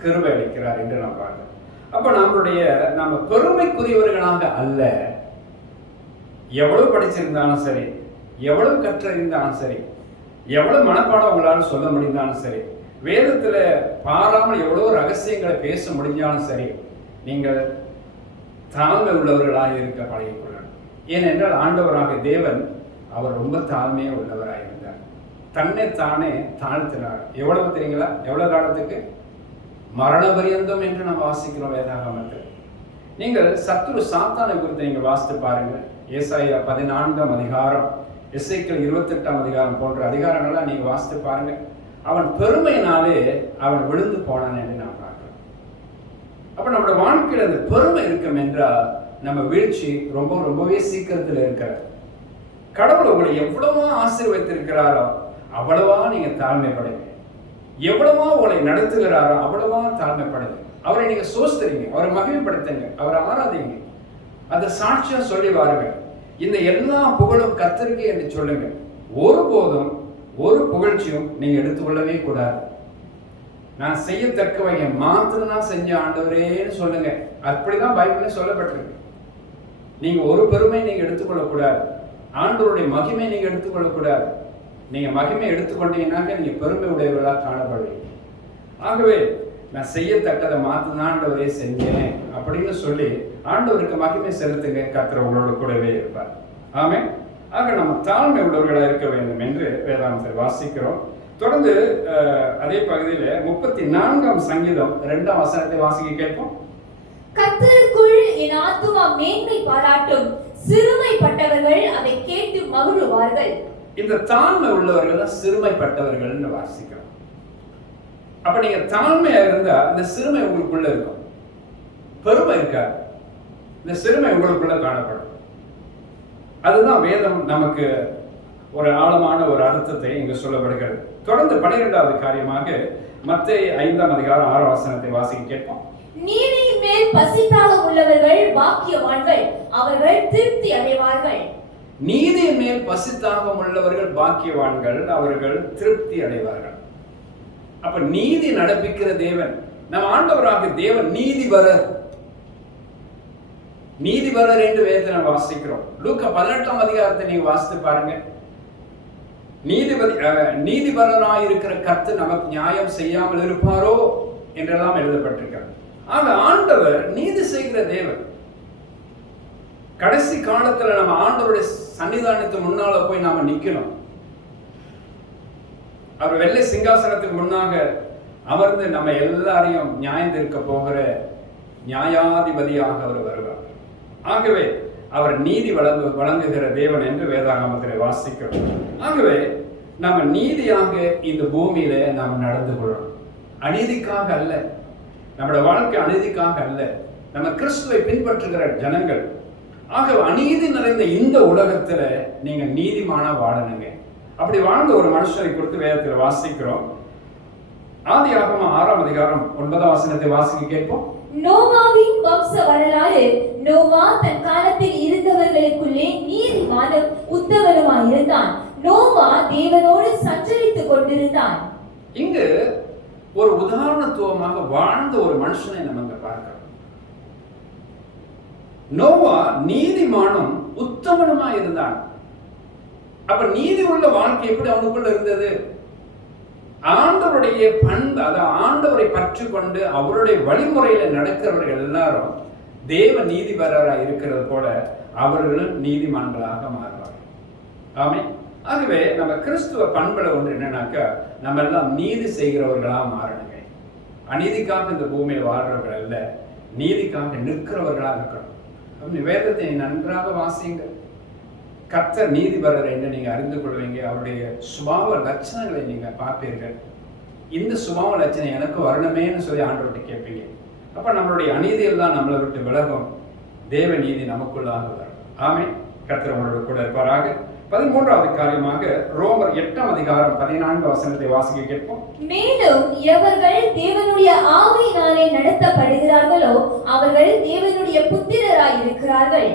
கிருபை அளிக்கிறார் என்று நாம் பார்க்கிறோம். அப்ப நம்ம பெருமைக்குரியவர்களாக அல்ல, எவ்வளவு படிச்சிருந்தாலும் சரி, எவ்வளவு கற்றறிந்தாலும் சரி, எவ்வளவு மனப்பாடம் உங்களால் சொல்ல முடிந்தாலும் சரி, வேதத்துல பாராமல் எவ்வளவு ரகசியங்களை பேச முடிஞ்சாலும் சரி, நீங்கள் தாழ்மை உள்ளவர்களாக இருக்க பழகிக்கொள்ளணும். ஏனென்றால் ஆண்டவராக தேவன் அவர் ரொம்ப தாழ்மையே உள்ளவராக இருந்தார். தன்னை தானே தாழ்த்தினார். எவ்வளவு தெரியுங்களா? எவ்வளவு காலத்துக்கு? மரண பரியந்தம் என்று நாம் வாசிக்கிறோம் வேதாகமத்தில். நீங்கள் சத்துரு சாத்தானை குறித்து நீங்க வாசித்து பாருங்க. ஏசாயா 14ஆம் அதிகாரம், எசேக்கியேல் 28ஆம் அதிகாரம் போன்ற அதிகாரங்கள்லாம் நீங்க வாசித்து பாருங்க. அவன் பெருமையினாலே அவன் விழுந்து போனான் என்று நாம் பார்க்கிறோம். அப்ப நம்மளோட வாழ்க்கையில் அந்த பெருமை இருக்கும் என்றால் நம்ம வீழ்ச்சி ரொம்பவே சீக்கிரத்தில் இருக்கிறார். கடவுள் உங்களை எவ்வளவா ஆசீர்வதித்திருக்கிறாரோ அவ்வளவா நீங்க தாழ்மைப்படுங்க. எவ்வளவா உங்களை நடத்துகிறாரோ அவ்வளவா தாழ்மைப்படுங்க. அவரை நீங்க சோஸ்தரிங்க, அவரை மகிமைப்படுத்துங்க, அவரை ஆராதிங்க, அதை சாட்சியா சொல்லி வாருங்க. இந்த எல்லா புகழும் கர்த்தருக்கே என்று சொல்லுங்க. ஒருபோதும் ஒரு புகழ்ச்சியும் நீங்க எடுத்துக்கொள்ளவே கூடாது. நான் செய்யத்தக்கவைய மாத்திரம் செஞ்ச ஆண்டவரேன்னு சொல்லுங்க. அப்படிதான் பைபிள்ல சொல்லப்பட்டிருக்கு. நீங்க ஒரு பெருமை நீங்க எடுத்துக்கொள்ளக்கூடாது, ஆண்டவருடைய மகிமை நீங்க எடுத்துக்கொள்ளக்கூடாது. நீங்க மகிமை எடுத்துக்கொண்டீங்கன்னாக்க நீங்க பெருமை உடையவர்களாக காணப்படுவீங்க. ஆகவே நான் செய்யத்தக்கதை மாத்திரம் ஆண்டவரே செஞ்சேன் அப்படின்னு சொல்லி ஆண்டவருக்கு மகிமை செலுத்துங்க. கர்த்தர் உங்களோட கூடவே இருப்பார். ஆமென். ஆக நம்ம தாழ்மை உள்ளவர்களாக இருக்க வேண்டும் என்று வேதாகமத்தில் வாசிக்கிறோம். தொடர்ந்து அதே பகுதியில் 34ஆம் சங்கீதம் 2ஆம் வசனத்தை வாசிக்க கேட்போம். கர்த்தருக்குள் என் ஆத்துமா மேன்மை பாராட்டும், சிறுமைப்பட்டவர்கள் அதை கேட்டு மகிழுவார்கள். இந்த தாழ்மை உள்ளவர்கள் தான் சிறுமைப்பட்டவர்கள் என்று வாசிக்கிறோம். அப்ப நீங்க தாழ்மையா இருந்தா இந்த சிறுமை உங்களுக்குள்ள இருக்கும், பெருமை இருக்காது. இந்த சிறுமை உங்களுக்குள்ள காணப்படும். அதுதான் வேதம் நமக்கு ஒரு ஆழமான ஒரு அர்த்தத்தை இங்கு சொல்லப்படுகிறது. தொடர்ந்து 12வது காரியமாக மத்தேயு 5ஆம் அதிகாரம் 6ஆம் வசனத்தை வாசிக்க கேட்போம். நீதியின் மேல் பசித்தாகம் உள்ளவர்கள் பாக்கியவான்கள், அவர்கள் திருப்தி அடைவார்கள். நீதியின் மேல் பசித்தாகம் உள்ளவர்கள் பாக்கியவான்கள், அவர்கள் திருப்தி அடைவார்கள். அப்ப நீதி நடப்பிக்கிற தேவன், நம் ஆண்டவராக தேவன் நீதிபரர். நீதிபரர் என்று வேதனை வாசிக்கிறோம். லூக்கா 18ஆம் அதிகாரத்தை நீங்க வாசித்து பாருங்க. நீதிபரராய் இருக்கிற கர்த்தர் நமக்கு நியாயம் செய்யாமல் இருப்பாரோ என்றெல்லாம் எழுதப்பட்டிருக்கிறது. ஆக ஆண்டவர் நீதி செய்கிற தேவன். கடைசி காலத்துல நம்ம ஆண்டவருடைய சன்னிதானத்துக்கு முன்னால போய் நாம நிக்கணும். அவர் வெள்ளை சிங்காசனத்துக்கு முன்னாக அமர்ந்து நம்ம எல்லாரையும் நியாயம் தீர்க்க போகிற நியாயாதிபதியாக அவர் வருவார். ஆகவே அவர் நீதி வழங்குகிற தேவன் என்று வேதாகமத்தில் வாசிக்கிறோம். ஆகவே நம்ம நீதியாக இந்த பூமியில நாம் நடந்து கொள்ளணும். அநீதிக்காக அல்ல, நம்முடைய வாழ்க்கை அநீதிக்காக அல்ல. நம்ம கிறிஸ்துவை பின்பற்றுகிற ஜனங்கள். ஆக அநீதி நிறைந்த இந்த உலகத்துல நீங்க நீதிமானா வாழணுங்க. அப்படி வாழ்ந்த ஒரு மனுஷனை குறித்து வேதத்தில் வாசிக்கிறோம். ஆதியாகமம் 6ஆம் அதிகாரம் 9ஆம் வசனத்தை வாசிக்க கேட்போம். நோவாவின் வம்ச வரலாறு. நோவா தன் காலத்தில் இருந்தவர்களுக்குள்ளே நீதிமானும் உத்தமனுமாய் இருந்தான். நோவா தேவனோடு சஞ்சரித்துக் கொண்டிருந்தான். இங்கு ஒரு உதாரணத்துவமாக வாழ்ந்த ஒரு மனுஷனை நம்ம இங்க பார்க்கிறோம். நோவா நீதிமானும் உத்தமனுமா இருந்தான். அப்ப நீதி உள்ள வாழ்க்கை எப்படி அவனுக்குள்ள இருந்தது? ஆண்டவருடைய பண்பு, அதாவது ஆண்டவரை பற்றி கொண்டு அவருடைய வழிமுறையில நடக்கிறவர்கள் எல்லாரும் தேவ நீதிபரராக இருக்கிறது போல அவர்களும் நீதிமான்களாக மாறுவார்கள். ஆமென். ஆகவே நம்ம கிறிஸ்துவ பண்புல ஒன்று என்னன்னாக்கா, நம்ம எல்லாம் நீதி செய்கிறவர்களா மாறணுங்க. அநீதிக்காக இந்த பூமியில் வாழ்றவர்கள் அல்ல, நீதிக்காக நிற்கிறவர்களா இருக்கணும். அப்படி வேதத்தை நன்றாக வாசிங்க. கர்த்தர் நீதிபரர் என்று நீங்க அறிந்து கொள்வீங்க. அவருடைய சுபாவ லட்சணங்களை நீங்க பார்ப்பீர்கள். இந்த சுபாவ லட்சணம் எனக்கு வரணுமேன்னு சொல்லி ஆண்டவர்கிட்ட கேட்பீங்க. அப்ப நம்மளுடைய அநீதியில் தான் நம்மளை விட்டு விலகும், தேவ நீதி நமக்குள்ளாக வரும். ஆமென். கர்த்தர் உங்களோட கூட இருப்பாராக. 13வது காரியமாக ரோமர் 8ஆம் அதிகாரம் 14 வசனத்தை வாசிக்க கேட்போம். மேலும் எவர்கள் தேவனுடைய ஆவியினாலே நடத்தப்படுகிறார்களோ அவர்கள் தேவனுடைய புத்திரராய் இருக்கிறார்கள்.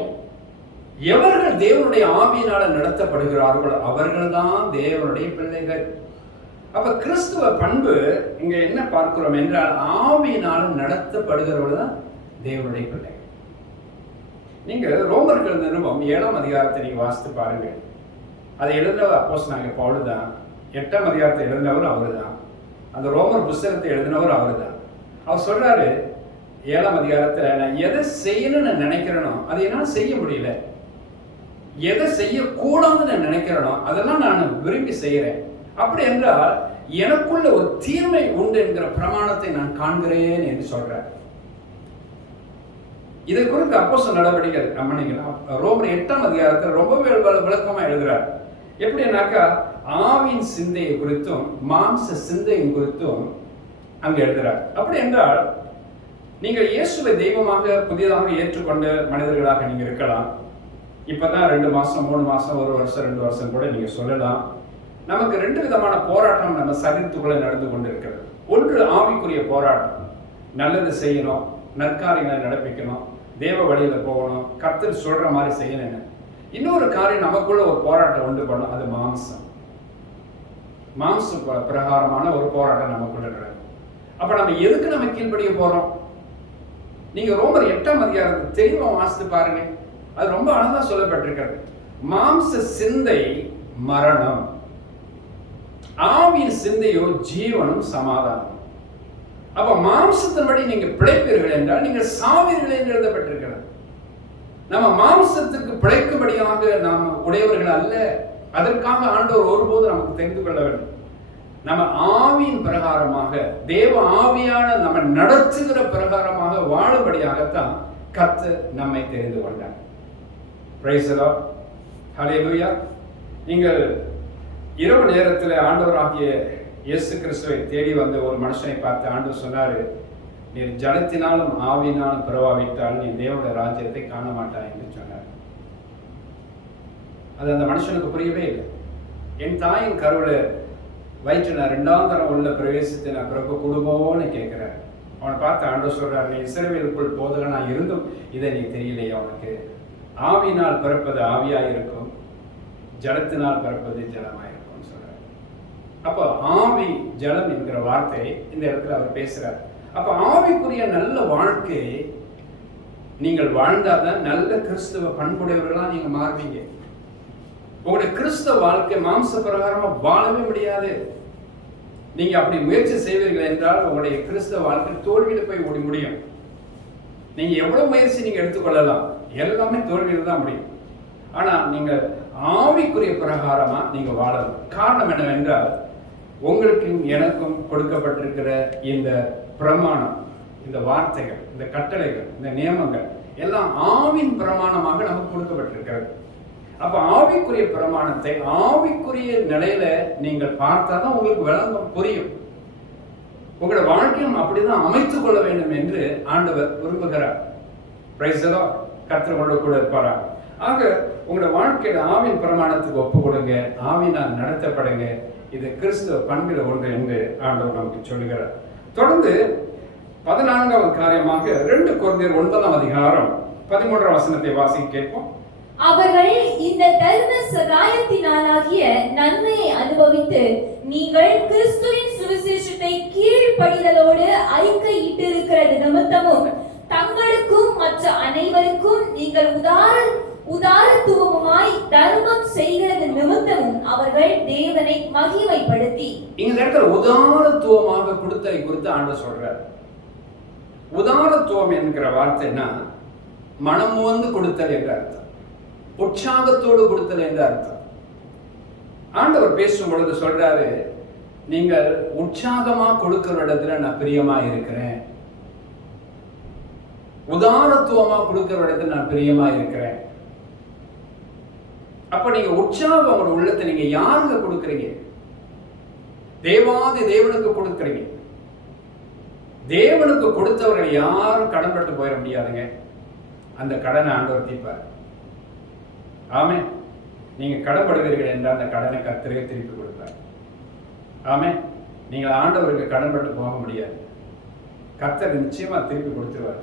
எவர்கள் தேவனுடைய ஆவியினால நடத்தப்படுகிறார்களோ அவர்கள்தான் தேவனுடைய பிள்ளைகள். அப்ப கிறிஸ்துவ பண்பு இங்க என்ன பார்க்கிறோம் என்றால், ஆவியினால் நடத்தப்படுகிறவர்கள் தான் தேவனுடைய பிள்ளைகள். நீங்க ரோமர்கள் நிருபம் 7ஆம் அதிகாரத்தை நீங்க வாசித்து பாருங்க. அதை எழுதினவர் அப்போஸ்தலனாகிய பவுல் தான். 8ஆம் அதிகாரத்தை எழுதினவர் அவரு தான். அந்த ரோமர் புஸ்தகத்தை எழுதினவர் அவரு தான். அவர் சொல்றாரு 7ஆம் அதிகாரத்துல, நான் எதை செய்யணும்னு நினைக்கிறேனோ அதை என்னால் செய்ய முடியல, எதை செய்யக்கூடாதுன்னு நான் நினைக்கிறேனோ அதெல்லாம் நான் விரும்பி செய்யறேன். அப்படி என்றால் எனக்குள்ள ஒரு தீர்மை உண்டு என்கிற பிரமாணத்தை நான் காண்கிறேன் என்று சொல்றார். இதை குறித்து அப்போஸ்தலர் நடவடிக்கைகள் கவனிக்கலாம். ரோமர் 8ஆம் அதிகாரத்தில் ரொம்ப விளக்கமா எழுதுறார். எப்படின்னாக்கா, ஆவின் சிந்தையை குறித்தும் மாம்ச சிந்தையின் குறித்தும் அங்க எழுதுறார். அப்படி என்றால் நீங்கள் இயேசுவை தெய்வமாக புதியதாக ஏற்றுக்கொண்ட மனிதர்களாக நீங்க இருக்கலாம். இப்பதான் 2 மாசம் 3 மாசம் 1 வருஷம் 2 வருஷம் கூட நீங்க சொல்லலாம். நமக்கு 2 விதமான போராட்டம் நம்ம சரீரத்துக்குள்ள நடந்து கொண்டு இருக்கிறது. ஒன்று ஆவிக்குரிய போராட்டம், நல்லது செய்யணும், நற்காரியங்களை நடப்பிக்கணும், தேவ வழியில போகணும், கர்த்தர் சொல்ற மாதிரி செய்யணும். இன்னொரு காரியம் நமக்குள்ள ஒரு போராட்டம் உண்டு பண்ணும், அது மாம்ச பிரகாரமான ஒரு போராட்டம் நமக்குள்ள நடக்கும். அப்ப நம்ம எதுக்கு நம்ம கீழ்ப்படிய போறோம்? நீங்க ரோமர் 8ஆம் அதிகாரத்தை தெளிவா வாசித்து பாருங்க. அது ரொம்ப அழகா சொல்லப்பட்டிருக்கிறது. மாம்ச சிந்தை மரணம், ஆவியின் சிந்தையோ ஜீவனும் சமாதானம். அப்ப மாம்சத்தின்படி நீங்க பிழைப்பீர்கள் என்றால் நீங்கள் சாவீர்கள் என்று எழுதப்பட்டிருக்கிறது. நம்ம மாம்சத்துக்கு பிழைக்கும்படியாக நாம் உடையவர்கள் அல்ல. அதற்காக ஆண்டவர் ஒருபோது நமக்கு தெரிந்து கொள்ள வேண்டும். நம்ம ஆவியின் பிரகாரமாக, தேவ ஆவியான நம்ம நடத்துகிற பிரகாரமாக வாழும்படியாகத்தான் கர்த்தர் நம்மை தெரிந்து கொண்டார். பிரைஸ் தி லார்ட், ஹல்லேலூயா. நீங்கள் இரவு நேரத்தில் ஆண்டவராகிய இயேசு கிறிஸ்துவை தேடி வந்த ஒரு மனுஷனை பார்த்து ஆண்டவர் சொன்னாரு, நீர் ஜலத்தினாலும் ஆவியினாலும் பிறவாவிட்டால் நீ தேவனுடைய ராஜ்யத்தை காண மாட்டாய் என்று சொன்னார். அது அந்த மனுஷனுக்கு புரியவே இல்லை. என் தாயின் கருவில் வயிற்று நான் 2ஆம் தரம் உள்ள பிரவேசித்து நான் பிறக்க கூடுமோன்னு கேட்கிறார். அவனை பார்த்து ஆண்டவர் சொல்றாரு, நீ இஸ்ரவேலுக்குள் போதகனா இருந்தும் இதை நீ தெரியலையா? அவனுக்கு ஆவியினால் பிறப்பது ஆவியாய் இருக்கும், ஜலத்தினால் பிறப்பது ஜலமாயிருக்கும் சொல்றாரு. அப்போ ஆவி ஜலம் என்கிற வார்த்தை இந்த இடத்துல அவர் பேசுறார். அப்ப ஆவிக்குரிய நல்ல வாழ்க்கை நீங்கள் வாழ்ந்தாதான் நல்ல கிறிஸ்தவ பண்புடையவர்களா நீங்க மாறுவீங்க. உங்களுடைய கிறிஸ்தவ வாழ்க்கை மாம்ச பிரகாரமா வாழவே முடியாது. நீங்க அப்படி முயற்சி செய்வீர்கள் என்றால் உங்களுடைய கிறிஸ்தவ வாழ்க்கை தோல்வியில போய் ஓடி முடியும். நீங்க எவ்வளவு முயற்சி நீங்க எடுத்துக்கொள்ளலாம், எல்லாமே தோல்வியில தான் முடியும். ஆனா நீங்க ஆவிக்குரிய பிரகாரமா நீங்க வாழணும். காரணம் என்னவென்றால், உங்களுக்கும் எனக்கும் கொடுக்கப்பட்டிருக்கிற இந்த பிரமாணம், இந்த வார்த்தைகள், இந்த கட்டளைகள், இந்த நியமங்கள் எல்லாம் ஆவின் பிரமாணமாக நமக்கு கொடுக்கப்பட்டிருக்கிறது. அப்ப ஆவிக்குரிய பிரமாணத்தை ஆவிக்குரிய நிலையில நீங்கள் பார்த்தாதான் உங்களுக்கு விளங்கும், புரியும். உங்களோட வாழ்க்கையும் அப்படிதான் அமைத்துக் கொள்ள வேண்டும் என்று ஆண்டவர் விரும்புகிறார். Price the lord. கர்த்தர் உங்களோட கூட இருப்பாரா? ஆக உங்களோட வாழ்க்கையில ஆவின் பிரமாணத்துக்கு ஒப்பு கொடுங்க, ஆவினால் நடத்தப்படுங்க. இது கிறிஸ்துவ பண்பில் ஒன்று என்று ஆண்டவர் நமக்கு சொல்லுகிறார். தொடர்ந்து 14வது காரியமாக 2 கொரிந்தியர் 9ஆம் அதிகாரம் 13ஆம் வசனத்தை வாசிக்க கேட்போம். அவர்கள் இந்த தர்ம சகாயத்தினாலாகிய நன்மையை அனுபவித்து நீங்கள் கிறிஸ்துவின் சுவிசேஷத்தை கீழ்ப்படிதலோடு அறிக்கையிட்டிருக்கிறது நிமித்தமும் தங்களுக்கும் மற்ற அனைவருக்கும் நீங்கள் உதாரத்துவமாய் தர்மம் செய்கிறது நிமித்தமும் அவர்கள் தேவனை மகிமைப்படுத்தி. இந்த இடத்துல உதாரத்துவமாக கொடுத்தலை குறித்து ஆண்டவர் சொல்றார். உதாரத்துவம் என்கிற வார்த்தைன்னா மனம் வந்து கொடுத்தல் என்ற அர்த்தம், உற்சாகத்தோடு கொடுத்தல் என்ற அர்த்தம். ஆண்டவர் பேசும் பொழுது சொல்றாரு, நீங்கள் உற்சாகமா கொடுக்கிற இடத்துல நான் பிரியமா இருக்கிறேன், உதாரத்துவமா கொடுக்கிற இடத்துல நான் பிரியமா இருக்கிறேன். அப்ப நீங்க உற்சாகம் உங்க உள்ளத்தை நீங்க யாருங்க கொடுக்குறீங்க? தேவாதி தேவனுக்கு கொடுக்குறீங்க. தேவனுக்கு கொடுத்தவர்கள் யாரும் கடன்பட்டு போயிட முடியாதுங்க. அந்த கடனை ஆண்டவர் தீர்ப்பார். ஆமே. நீங்க கடன்படுவீர்கள் என்றால் அந்த கடனை கர்த்தரே திருப்பி கொடுப்பார். ஆமே. நீங்கள் ஆண்டவருக்கு கடன்பட்டு போக முடியாது. கர்த்தர் நிச்சயமா திருப்பி கொடுத்துருவார்.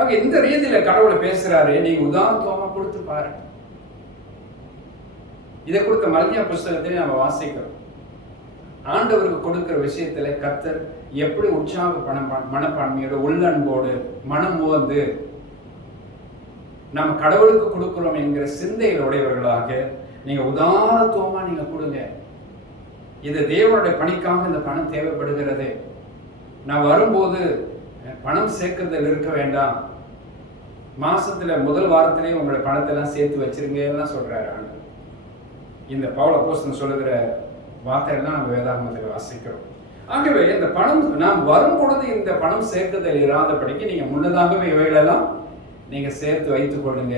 ஆக இந்த ரீதியில கடவுளை பேசுறாரு, நீங்க உதாரணத்துவமா கொடுத்து பாருங்க. இதை கொடுத்த மல்கியா புஸ்தகத்திலே நம்ம வாசிக்கிறோம். ஆண்டவருக்கு கொடுக்கிற விஷயத்துல கர்த்தர் எப்படி உற்சாக மனப்பான்மையோட உள்ளன்போடு மனம் உவந்து நம்ம கடவுளுக்கு கொடுக்கிறோம் என்கிற சிந்தையில் உடையவர்களாக நீங்க உதாரணத்துவமா நீங்க கொடுங்க. இது தேவனுடைய பணிக்காக இந்த பணம் தேவைப்படுகிறது. நான் வரும்போது பணம் சேர்க்கறதில் இருக்க வேண்டாம், மாசத்துல முதல் வாரத்திலேயே உங்களுடைய பணத்தை எல்லாம் சேர்த்து வச்சிருங்க எல்லாம் சொல்றாரு ஆண்டவர். இந்த பவுல் அப்போஸ்தலன் சொல்லுகிற வார்த்தையெல்லாம் நம்ம வேதாகமத்தில் வாசிக்கிறோம். ஆகவே இந்த பணம் நாம் வரும் பொழுது இந்த பணம் சேர்க்குதல் இராதபடிக்கு நீங்க முன்னதாகவே இவைகளெல்லாம் நீங்க சேர்த்து வைத்துக் கொள்ளுங்க.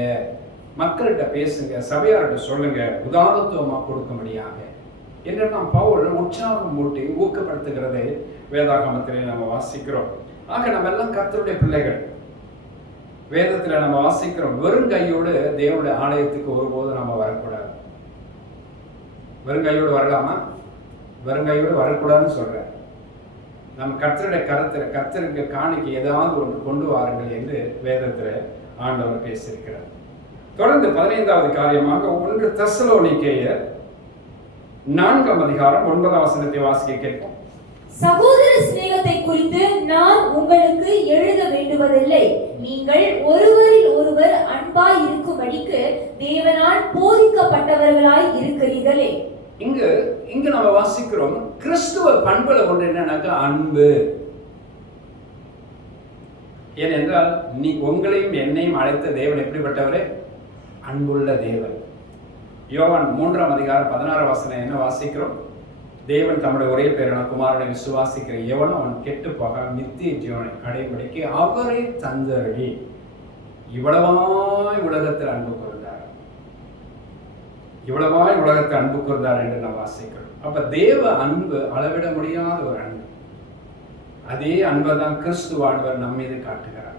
மக்கள்கிட்ட பேசுங்க, சபையார்கிட்ட சொல்லுங்க, உதாரணத்துவமா கொடுக்கும்படியாக என்று நாம் பவுல் உற்சாகம் மூட்டி ஊக்கப்படுத்துகிறதை வேதாகமத்திலே நம்ம வாசிக்கிறோம். ஆக நம்ம எல்லாம் கர்த்தருடைய பிள்ளைகள். வேதத்துல நம்ம வாசிக்கிறோம், வெறும் கையோடு தேவனுடைய ஆலயத்துக்கு ஒருபோது நம்ம வரக்கூடாது. வெறுங்கையோடு வரலாமா? வெறுங்கையோடு வரக்கூடாதுன்னு சொல்றேன். நம்ம கர்த்தருடைய கர்த்தருக்கு காணிக்கை ஏதாவது ஒன்று கொண்டு வாருங்கள் என்று வேதத்துல ஆண்டவர் பேசியிருக்கிறார். தொடர்ந்து 15வது காரியமாக 1 தெசலோனிக்கேயர் 4ஆம் அதிகாரம் 9ஆம் வசனத்தை வாசிக்க கேட்போம். சகோதர சிநேகத்தை குறித்து நான் உங்களுக்கு எழுத வேண்டுவதில்லை, நீங்கள் ஒருவரில் ஒருவர் அன்பாய் இருக்கும்படிக்கு தேவனால் போதிக்கப்பட்டவர்களாய் இருக்கிறீர்களே. இங்கு நம்ம வாசிக்கிறோம் கிறிஸ்துவ பண்புல ஒன்று என்னன்னாக்கா அன்பு. ஏனென்றால் நீ உங்களையும் என்னையும் அழைத்த தேவன் எப்படிப்பட்டவரே? அன்புள்ள தேவன். யோவான் 3ஆம் அதிகாரம் 16ஆம் வசனம் என்ன வாசிக்கிறோம்? தேவன் தம்முடைய ஒரே பேரான குமாரனை விசுவாசிக்கிற எவனும் அவன் கெட்டு போக நித்திய ஜீவனை அடையும்படிக்கு அவரை தந்தருளி இவ்வளவாய் உலகத்தில் அன்பு கூர்ந்தார், இவ்வளவாய் உலகத்தில் அன்பு கூர்ந்தார் என்று நாம் வாசிக்கிறோம். அப்ப தேவ அன்பு அளவிட முடியாத ஒரு அன்பு. அதே அன்பை தான் கிறிஸ்துவானவர் நம் மீது காட்டுகிறார்.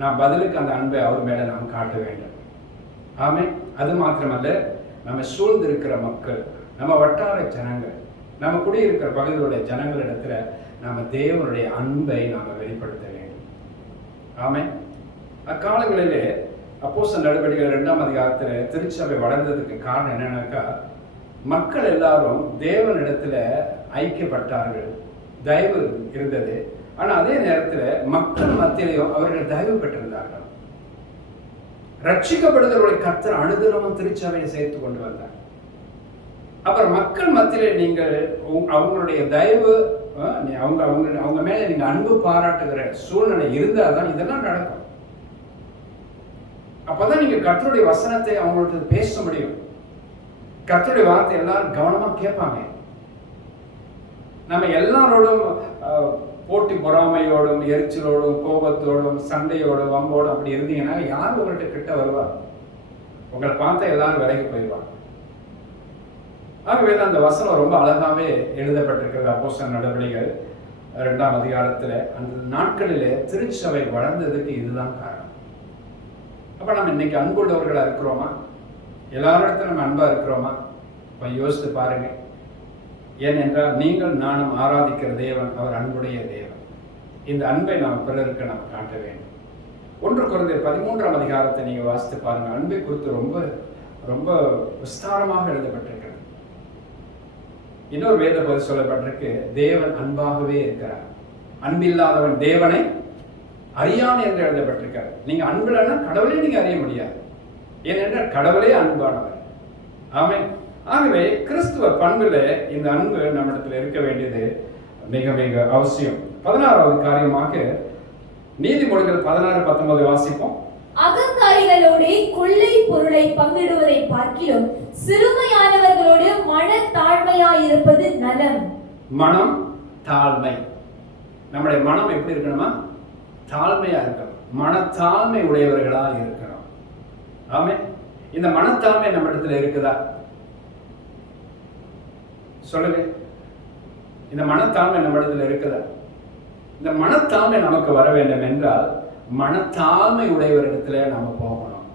நாம் பதிலுக்கு அந்த அன்பை அவர் மேல நாம் காட்ட வேண்டும். ஆமே. அது மாத்திரமல்ல, நம்ம சூழ்ந்திருக்கிற மக்கள், நம்ம வட்டார ஜனங்கள், நம்ம குடியிருக்கிற பகுதிகளுடைய ஜனங்களிடத்துல நாம தேவனுடைய அன்பை நாம வெளிப்படுத்த வேண்டும். ஆமே. அக்காலங்களிலே அப்போஸ்தலர் நடவடிக்கைகள் 2ஆம் அதிகாரத்துல திருச்சபை வளர்ந்ததுக்கு காரணம் என்னன்னாக்கா, மக்கள் எல்லாரும் தேவனிடத்துல ஐக்கியப்பட்டார்கள், தயவு இருந்தது. ஆனா அதே நேரத்துல மக்கள் மத்தியிலையும் அவர்கள் தயவு பெற்றிருந்தார்கள். ரட்சிக்கப்படுகிறவர்களை கர்த்தர் அனுதினமும் திருச்சபையை சேர்த்து கொண்டு வந்தார். அப்புறம் மக்கள் மத்தியிலே நீங்கள் அவங்களுடைய தயவு, அவங்க மேல நீங்க அன்பு பாராட்டுகிற சூழ்நிலை இருந்தால்தான் இதெல்லாம் நடக்கும். அப்பதான் நீங்க கர்த்தருடைய வசனத்தை அவங்களுக்கு பேச முடியும். கர்த்தருடைய வார்த்தை எல்லாரும் கவனமா கேட்பாங்க. நம்ம எல்லாரோடும் போட்டி பொறாமையோடும் எரிச்சலோடும் கோபத்தோடும் சண்டையோடும் வம்போடும் அப்படி இருந்தீங்கன்னா யார் உங்கள்கிட்ட கிட்ட வருவா? உங்களை பார்த்தா எல்லாரும் விலகி போயிடுவாங்க. ஆகவே அந்த வசனம் ரொம்ப அழகாவே எழுதப்பட்டிருக்கிறது. அப்போஸ்தலர் நடவடிக்கைகள் 2ஆம் அதிகாரத்துல அந்த நாட்களிலே திருச்சபை வளர்ந்ததுக்கு இதுதான் காரணம். அப்ப நம்ம இன்னைக்கு அன்புள்ளவர்களா இருக்கிறோமா? எல்லாரிடத்துல நம்ம அன்பா இருக்கிறோமா? இப்ப யோசித்து பாருங்க. ஏனென்றால் நீங்கள் நானும் ஆராதிக்கிற தேவன் அவர் அன்புடைய தேவன். இந்த அன்பை நாம் பிறருக்கு நாம் காட்ட வேண்டும். 1 கொரிந்தியர் 13ஆம் அதிகாரத்தை நீங்க வாசித்து பாருங்க. அன்பை குறித்து ரொம்ப ரொம்ப விஸ்தாரமாக எழுதப்பட்டிருக்கிறது. இன்னொரு வேத பகுதி சொல்லப்பட்டிருக்கு, தேவன் அன்பாகவே இருக்கிறார், அன்பில்லாதவன் தேவனை அறியான் என்று எழுதப்பட்டிருக்கார். நீங்க அன்புலன்னா கடவுளே நீங்க அறிய முடியாது. ஏனென்றால் கடவுளே அன்பானவர். ஆமென். ஆகவே கிறிஸ்துவ பண்புல இந்த அன்பு நம்மிடத்தில் இருக்க வேண்டியது மிக மிக அவசியம். 16வது காரியமாக நீதிமொழிகள் 16:19 வாசிப்போம். அகங்காரிகளோடு கொள்ளை பொருளை பங்கிடுவதை பார்க்கிலும் சிறுமையானவர்களோடு மன தாழ்மையாயிருப்பது நலம். மனம் தாழ்மை. நம்முடைய மனம் எப்படி இருக்கணுமா? தாழ்மையா இருக்கணும். மனத்தாழ்மை உடையவர்களா இருக்கணும். ஆமே. இந்த மனத்தாழ்மை நம்ம இடத்துல இருக்குதா? சொல்லுங்க. இந்த மனத்தாழ்மை நம்ம இடத்துல இருக்குதா? இந்த மனத்தாழ்மை நமக்கு வர வேண்டும் என்றால் மனத்தாழ்மை உடையவரிடத்துல நாம போகணும்.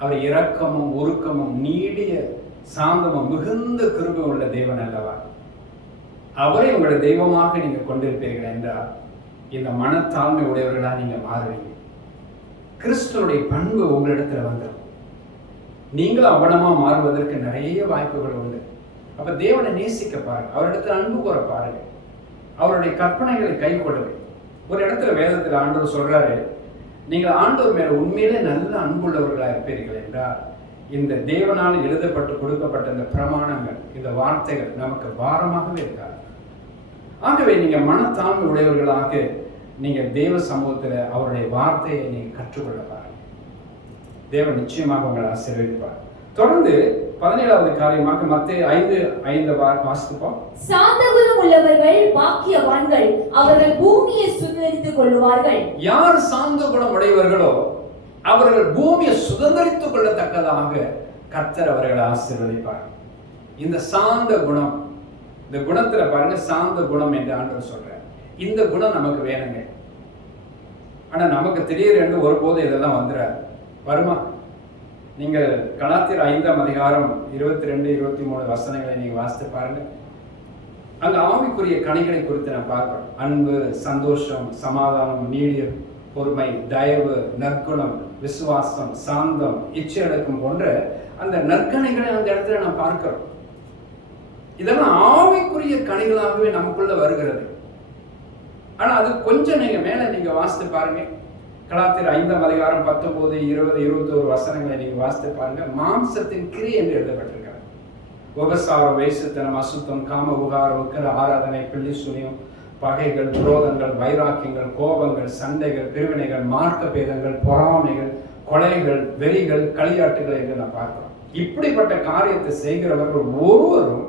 அவர் இரக்கமும் உருக்கமும் நீடிய சாந்தமும் மிகுந்த கிருபை உள்ள தேவன் அல்லவா? அவரை உங்களுடைய தெய்வமாக நீங்க கொண்டிருப்பீர்கள் என்றால் இந்த மனத்தாழ்மை உடையவர்களா நீங்க மாறுவீங்க. கிறிஸ்துவனுடைய பண்பு உங்களிடத்துல வந்துடும். நீங்களும் அவனமா மாறுவதற்கு நிறைய வாய்ப்புகள் உண்டு. அப்ப தேவனை நேசிக்க பாருங்க, அவரிடத்துல அன்பு கூற பாருங்க, அவருடைய கற்பனைகளை கை கொள்ளுங்க. ஒரு இடத்துல வேதத்துல ஆண்டவர் சொல்றாரு, நீங்கள் ஆண்டவர் மேல உண்மையிலே நல்ல அன்புள்ளவர்களா இருப்பீர்கள் என்றால் இந்த தேவனால் எழுதப்பட்டு கொடுக்கப்பட்ட இந்த பிரமாணங்கள், இந்த வார்த்தைகள் நமக்கு பாரமாகவே இருக்காது. ஆகவே நீங்க மனத்தாழ்மை உடையவர்களாக நீங்க தேவ சமூகத்துல அவருடைய வார்த்தையை நீங்க கற்றுக்கொள்ள பாருங்க. தேவன் நிச்சயமாக உங்களை ஆசீர்வதிப்பார். தொடர்ந்து 17வது காரியமாக மத்தேயு 5:5 வாசிப்போம். சாந்த குணம் உள்ளவர்கள் பாக்கியவான்கள், அவர்கள் பூமியை சுதந்தரித்துக் கொள்வார்கள். யார் சாந்த குணம் உடையவர்களோ அவர்கள் பூமியை சுதந்தரித்துக் கொள்ளத்தக்கதாக கர்த்தர் அவர்களை ஆசீர்வதிப்பார். இந்த சாந்த குணம், இந்த குணத்துல பாருங்க, சாந்த குணம் என்று ஆண்டவர் சொல்றார். இந்த குணம் நமக்கு வேணுங்க. ஆனா நமக்கு திடீரென்று ஒருபோது இதெல்லாம் வந்துடாது. வருமா? நீங்கள் கலாத்தியர் 5ஆம் அதிகாரம் 22, 23 வசனங்களை நீங்க வாசித்து பாருங்க. அங்க ஆவிக்குரிய கனிகளை குறித்து நான் பார்க்கிறோம். அன்பு, சந்தோஷம், சமாதானம், நீடியம், பொறுமை, தயவு, நற்குணம், விசுவாசம், சாந்தம், இச்சையடக்கம் போன்ற அந்த நற்கணிகளை அந்த இடத்துல நான் பார்க்கிறோம். இதெல்லாம் ஆவிக்குரிய கனிகளாகவே நமக்குள்ள வருகிறது. ஆனா அது கொஞ்சம் நீங்க மேல நீங்க வாசித்து பாருங்க. கலாத்தியர் 5ஆம் அதிகாரம் 19, 20, 21 வசனங்களை நீங்க வாசித்து பாருங்க. மாம்சத்தின் கிரி என்று எழுதப்பட்டிருக்கிறது. உபசாரம், வேசித்தனம், அசுத்தம், காம உகாரம், உக்கிர ஆராதனை, பிள்ளி சுனியம், பகைகள், விரோதங்கள், வைராக்கியங்கள், கோபங்கள், சண்டைகள், பிரிவினைகள், மார்க்க பேதங்கள், பொறாமைகள், கொலைகள், வெறிகள், களியாட்டுகள் என்று நான் பார்க்கிறோம். இப்படிப்பட்ட காரியத்தை செய்கிறவர்கள் ஒருவரும்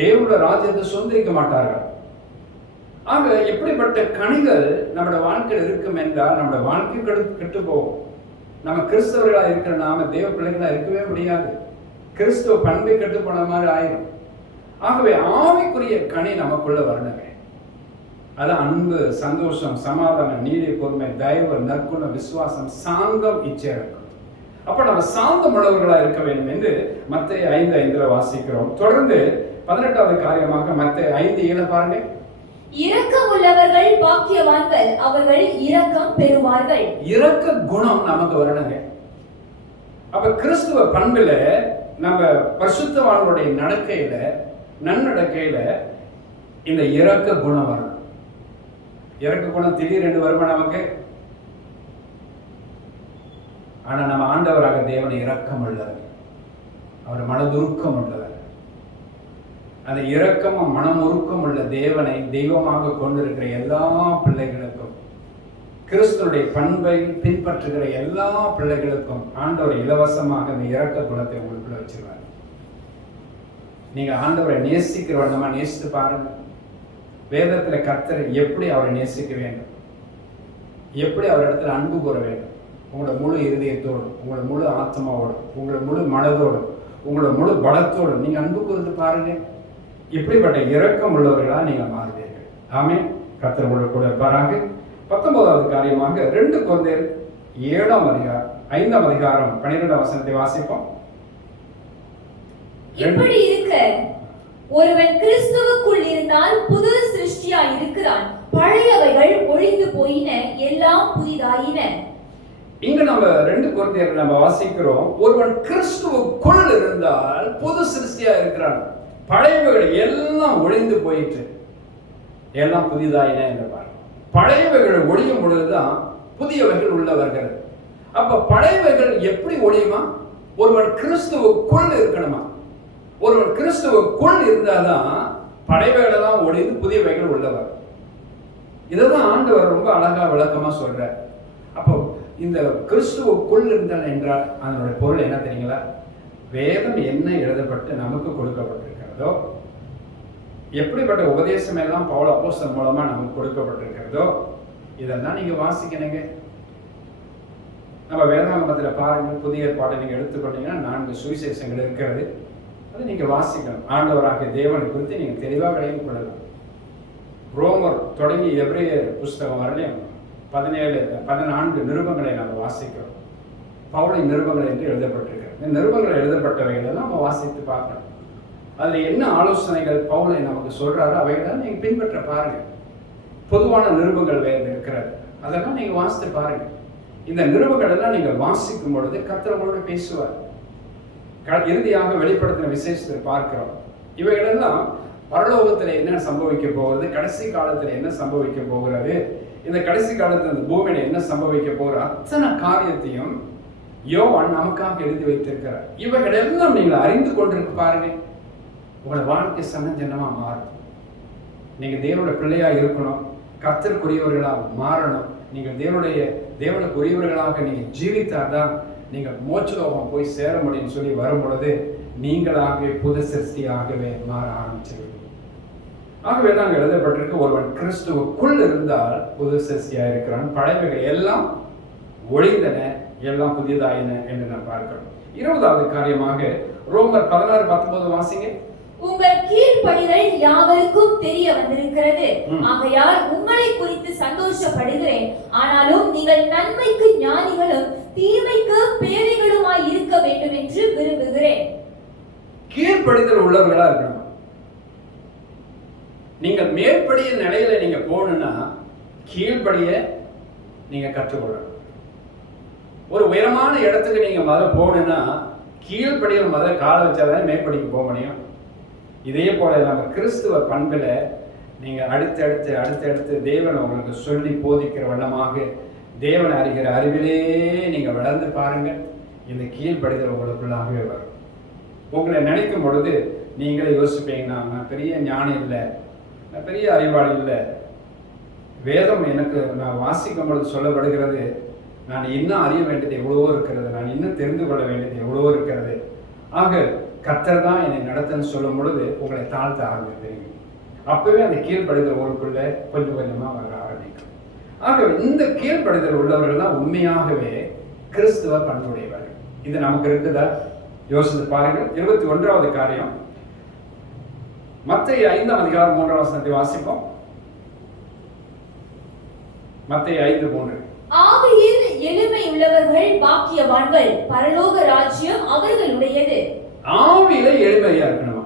தேவனுடைய ராஜ்யத்தை சுதந்திரிக்க மாட்டார்கள். ஆக எப்படிப்பட்ட கனிகள் நம்முடைய வாழ்க்கையில் இருக்கும் என்றால் நம்முடைய வாழ்க்கை கெட்டு போகும். நம்ம கிறிஸ்தவர்களா இருக்கிற நாம தேவ பிள்ளைகளா இருக்கவே முடியாது. கிறிஸ்துவ பண்பை கெட்டு போன மாதிரி ஆயிரும். ஆகவே ஆவிக்குரிய கனி நமக்குள்ள வரணுமே. அது அன்பு, சந்தோஷம், சமாதானம், நீதி, பொறுமை, தயவு, நற்குணம், விசுவாசம், சாந்தம், இச்சையடக்கம். அப்ப நம்ம சாந்தம் உள்ளவர்களா இருக்க வேண்டும் என்று மத்தேயு 5:5 வாசிக்கிறோம். தொடர்ந்து 18வது காரியமாக மத்தேயு 5:7 பாருங்க. இரக்கம் உள்ளவர்கள் பாக்கியவான்கள், அவர்கள் இரக்கம் பெறுவார்கள். இரக்க குணம் நமக்கு வரணுங்க. அப்ப கிறிஸ்துவ பண்புல நம்ம பரிசுத்தவான்களுடைய நடக்கையில, நன்னடக்கையில இந்த இரக்க குணம் வரணும். இரக்க குணம் திடீரென்று வருமா நமக்கு? ஆனா நம்ம ஆண்டவராக தேவன் இரக்கம் உள்ளவர், அவர் மனதுருக்கம் உள்ளவர். அந்த இரக்கமும் மனமுருக்கம் உள்ள தேவனை தெய்வமாக கொண்டிருக்கிற எல்லா பிள்ளைகளுக்கும், கிறிஸ்துடைய பண்பை பின்பற்றுகிற எல்லா பிள்ளைகளுக்கும் ஆண்டவர் இலவசமாக இந்த இரக்க குணத்தை உங்களுக்குள்ள வச்சிருவார். நீங்க ஆண்டவரை நேசிக்கிற வண்ணமா நேசித்து பாருங்க. வேதத்துல கர்த்தர் எப்படி அவரை நேசிக்க வேண்டும், எப்படி அவர் இடத்துல அன்பு கூற வேண்டும், உங்களோட முழு இருதயத்தோடு, உங்களோட முழு ஆத்மாவோடு, உங்களோட முழு மனதோடு, உங்களோட முழு பலத்தோடு நீங்க அன்பு கூர்ந்து பாருங்க. இப்படிப்பட்ட இரக்கம் உள்ளவர்களா நீங்க மாறுவீர்கள். ஆமென். கர்த்தர் உங்களோட கூட இருப்பாராக. 19வது காரியமாக 2 கொரிந்தியர் 7ஆம் அதிகாரம் 5ஆம் அதிகாரம் 12ஆம் வசனத்தை வாசிப்போம். இப்படி இருக்க ஒருவன் கிறிஸ்துவுக்குள் இருந்தால் புது சிருஷ்டியா இருக்கிறான், பழையவைகள் ஒழிந்து போயின, எல்லாம் புதிதாயின. இங்க நம்ம 2 கொரிந்தியர் நம்ம வாசிக்கிறோம். ஒருவன் கிறிஸ்துவுக்குள் இருந்தால் புது சிருஷ்டியா இருக்கிறான், பழையவைகள் எல்லாம் ஒழிந்து போயிட்டு எல்லாம் புதிதாயின என்று பாருங்க. பழையவைகள் ஒழியும் பொழுதுதான் புதியவைகள் உள்ள வருகிறது. அப்ப பழையவைகள் எப்படி ஒழியுமா? ஒருவன் கிறிஸ்துவுக்குள் இருக்கணுமா? ஒருவன் கிறிஸ்துவுக்குள் இருந்தாதான் பழையவைகள் எல்லாம் ஒழிந்து புதியவைகள் உள்ளவர். இதுதான் ஆண்டவர் ரொம்ப அழகா விளக்கமா சொல்றார். அப்போ இந்த கிறிஸ்துவுக்குள் இருந்தால் என்றால் அதனுடைய பொருள் என்ன தெரியுங்களா? வேதம் என்ன எழுதப்பட்டு நமக்கு கொடுக்கப்பட்டிருக்கிறதோ, எப்படிப்பட்ட உபதேசம் எல்லாம் பவுல் அப்போஸ்தலன் மூலமா நமக்கு கொடுக்கப்பட்டிருக்கிறதோ, இதெல்லாம் நீங்க வாசிக்கணுங்க. நம்ம வேதாகமத்துல பாருங்க, புதிய ஏற்பாட்டை நீங்க எடுத்துக்கொண்டீங்கன்னா 4 சுவிசேஷங்கள் இருக்கிறது. அதை நீங்க வாசிக்கணும். ஆண்டவராகிய தேவனை குறித்து நீங்க தெளிவாக விளங்கிக் கொள்ளலாம். ரோமர் தொடங்கி எபிரேயர் புஸ்தகம் வரலையும் 14 நிருபங்களை நம்ம வாசிக்கிறோம். பவுலின் நிருபங்கள் என்று எழுதப்பட்டிருக்கிறது. இந்த நிருபங்கள் எழுதப்பட்டவைகள் எல்லாம் நம்ம வாசித்து பார்க்கணும். அதுல என்ன ஆலோசனைகள் பவுலை நமக்கு சொல்றாரோ அவைகளை நீங்க பின்பற்ற பாருங்க. பொதுவான நிருபங்கள் வேறு இருக்கிறது. அதெல்லாம் நீங்க வாசித்து பாருங்க. இந்த நிருபங்கள் எல்லாம் நீங்கள் வாசிக்கும் பொழுது கர்த்தர் உங்களோட பேசுவார். இறுதியாக வெளிப்படுத்தின விசேஷத்தை பார்க்கிறோம். இவைகளெல்லாம் பரலோகத்தில் என்ன சம்பவிக்க போகிறது, கடைசி காலத்தில் என்ன சம்பவிக்க போகிறது, இந்த கடைசி காலத்தில் இந்த பூமியில என்ன சம்பவிக்க போகிற அத்தனை காரியத்தையும் யோவான் நமக்காக எழுதி வைத்திருக்கிறார். இவைகளெல்லாம் நீங்கள் அறிந்து கொண்டிருக்க பாருங்க, உங்களோட வாழ்க்கை சன்னஜனமா மாறும். நீங்க தேவனோட பிள்ளையா இருக்கணும், கர்த்தருக்குரியவர்களாக மாறணும். நீங்கள் தேவனுக்குரியவர்களாக நீங்க ஜீவித்தாதான் நீங்கள் மோட்சலோகம் போய் சேர முடியும்னு சொல்லி வரும் பொழுது நீங்களாகவே புது சிருஷ்டியாகவே மாற ஆரம்பிச்சிருக்கீங்க. ஆகவே தான் எழுதப்பட்டிருக்கு, ஒருவன் கிறிஸ்துவுக்குள் இருந்தால் புது சிருஷ்டியாக இருக்கிறான், பழையவைகள் எல்லாம் ஒழிந்தன, எல்லாம் புதியதாயின என்று நாம் பார்க்கிறோம். 20வது காரியமாக ரோமர் 16:19 வாசிங்க. உங்கள் கீழ்ப்படிதல் யாவருக்கும் தெரிய வந்திருக்கிறது, ஆகையால் உங்களை குறித்து சந்தோஷப்படுகிறேன். ஆனாலும் நீங்கள் நன்மைக்கு ஞானிகளும் தீமைக்கு பேதைகளுமாய் இருக்க வேண்டும் என்று விரும்புகிறேன். கீழ்ப்படிதல் உள்ளவர்களா இருக்கணும். நீங்கள் மேற்படிய நிலையில நீங்க போகணும்னா கீழ்ப்படிய நீங்க கற்றுக்கொள்ளணும். ஒரு உயரமான இடத்துக்கு நீங்க முதல்ல போகணும்னா கீழ்ப்படியில் முதல்ல கால வச்சாதான் மேற்படிக்கு போக முடியும். இதே போல நம்ம கிறிஸ்துவ பண்பில் நீங்க அடுத்தடுத்து தேவனை உங்களுக்கு சொல்லி போதிக்கிற வண்ணமாக தேவனை அறிகிற அறிவிலே நீங்க வளர்ந்து பாருங்க, இந்த கீழ்ப்படிதல் உங்களுக்குள்ளாகவே வரும். உங்களை நினைக்கும் பொழுது நீங்களே யோசிப்பீங்கன்னா, நான் பெரிய ஞானி இல்லை, நான் பெரிய அறிவாளி இல்லை, வேதம் எனக்கு நான் வாசிக்கும் பொழுது சொல்லப்படுகிறது, நான் இன்னும் அறிய வேண்டியது எவ்வளவோ இருக்கிறது, நான் இன்னும் தெரிந்து கொள்ள வேண்டியது எவ்வளவோ இருக்கிறது. ஆக கர்த்தர் தான் என்னை நடத்தன்னு சொல்லும் பொழுது உங்களை தாழ்த்த ஆரம்பிக்கிறீங்க. அப்பவே அந்த கீழ்ப்படிதல் உங்களுக்குள்ள கொஞ்சம் கொஞ்சமா வர ஆரம்பிக்கும். ஆகவே இந்த கீழ்ப்படிதல் உள்ளவர்கள் தான் உண்மையாகவே கிறிஸ்துவ பண்புடையவர்கள். இது நமக்கு இருக்குதா? யோசித்து பாருங்கள். 21வது காரியம், மத்தேயு 5:3 வாசிப்போம். மத்தேயு 5:3. ஆவியில் எளிமை உள்ளவர்கள் பாக்கியவான்கள், பரலோக ராஜ்யம் அவர்களுடையது. ஆவியில எளிமையா இருக்கணுமா?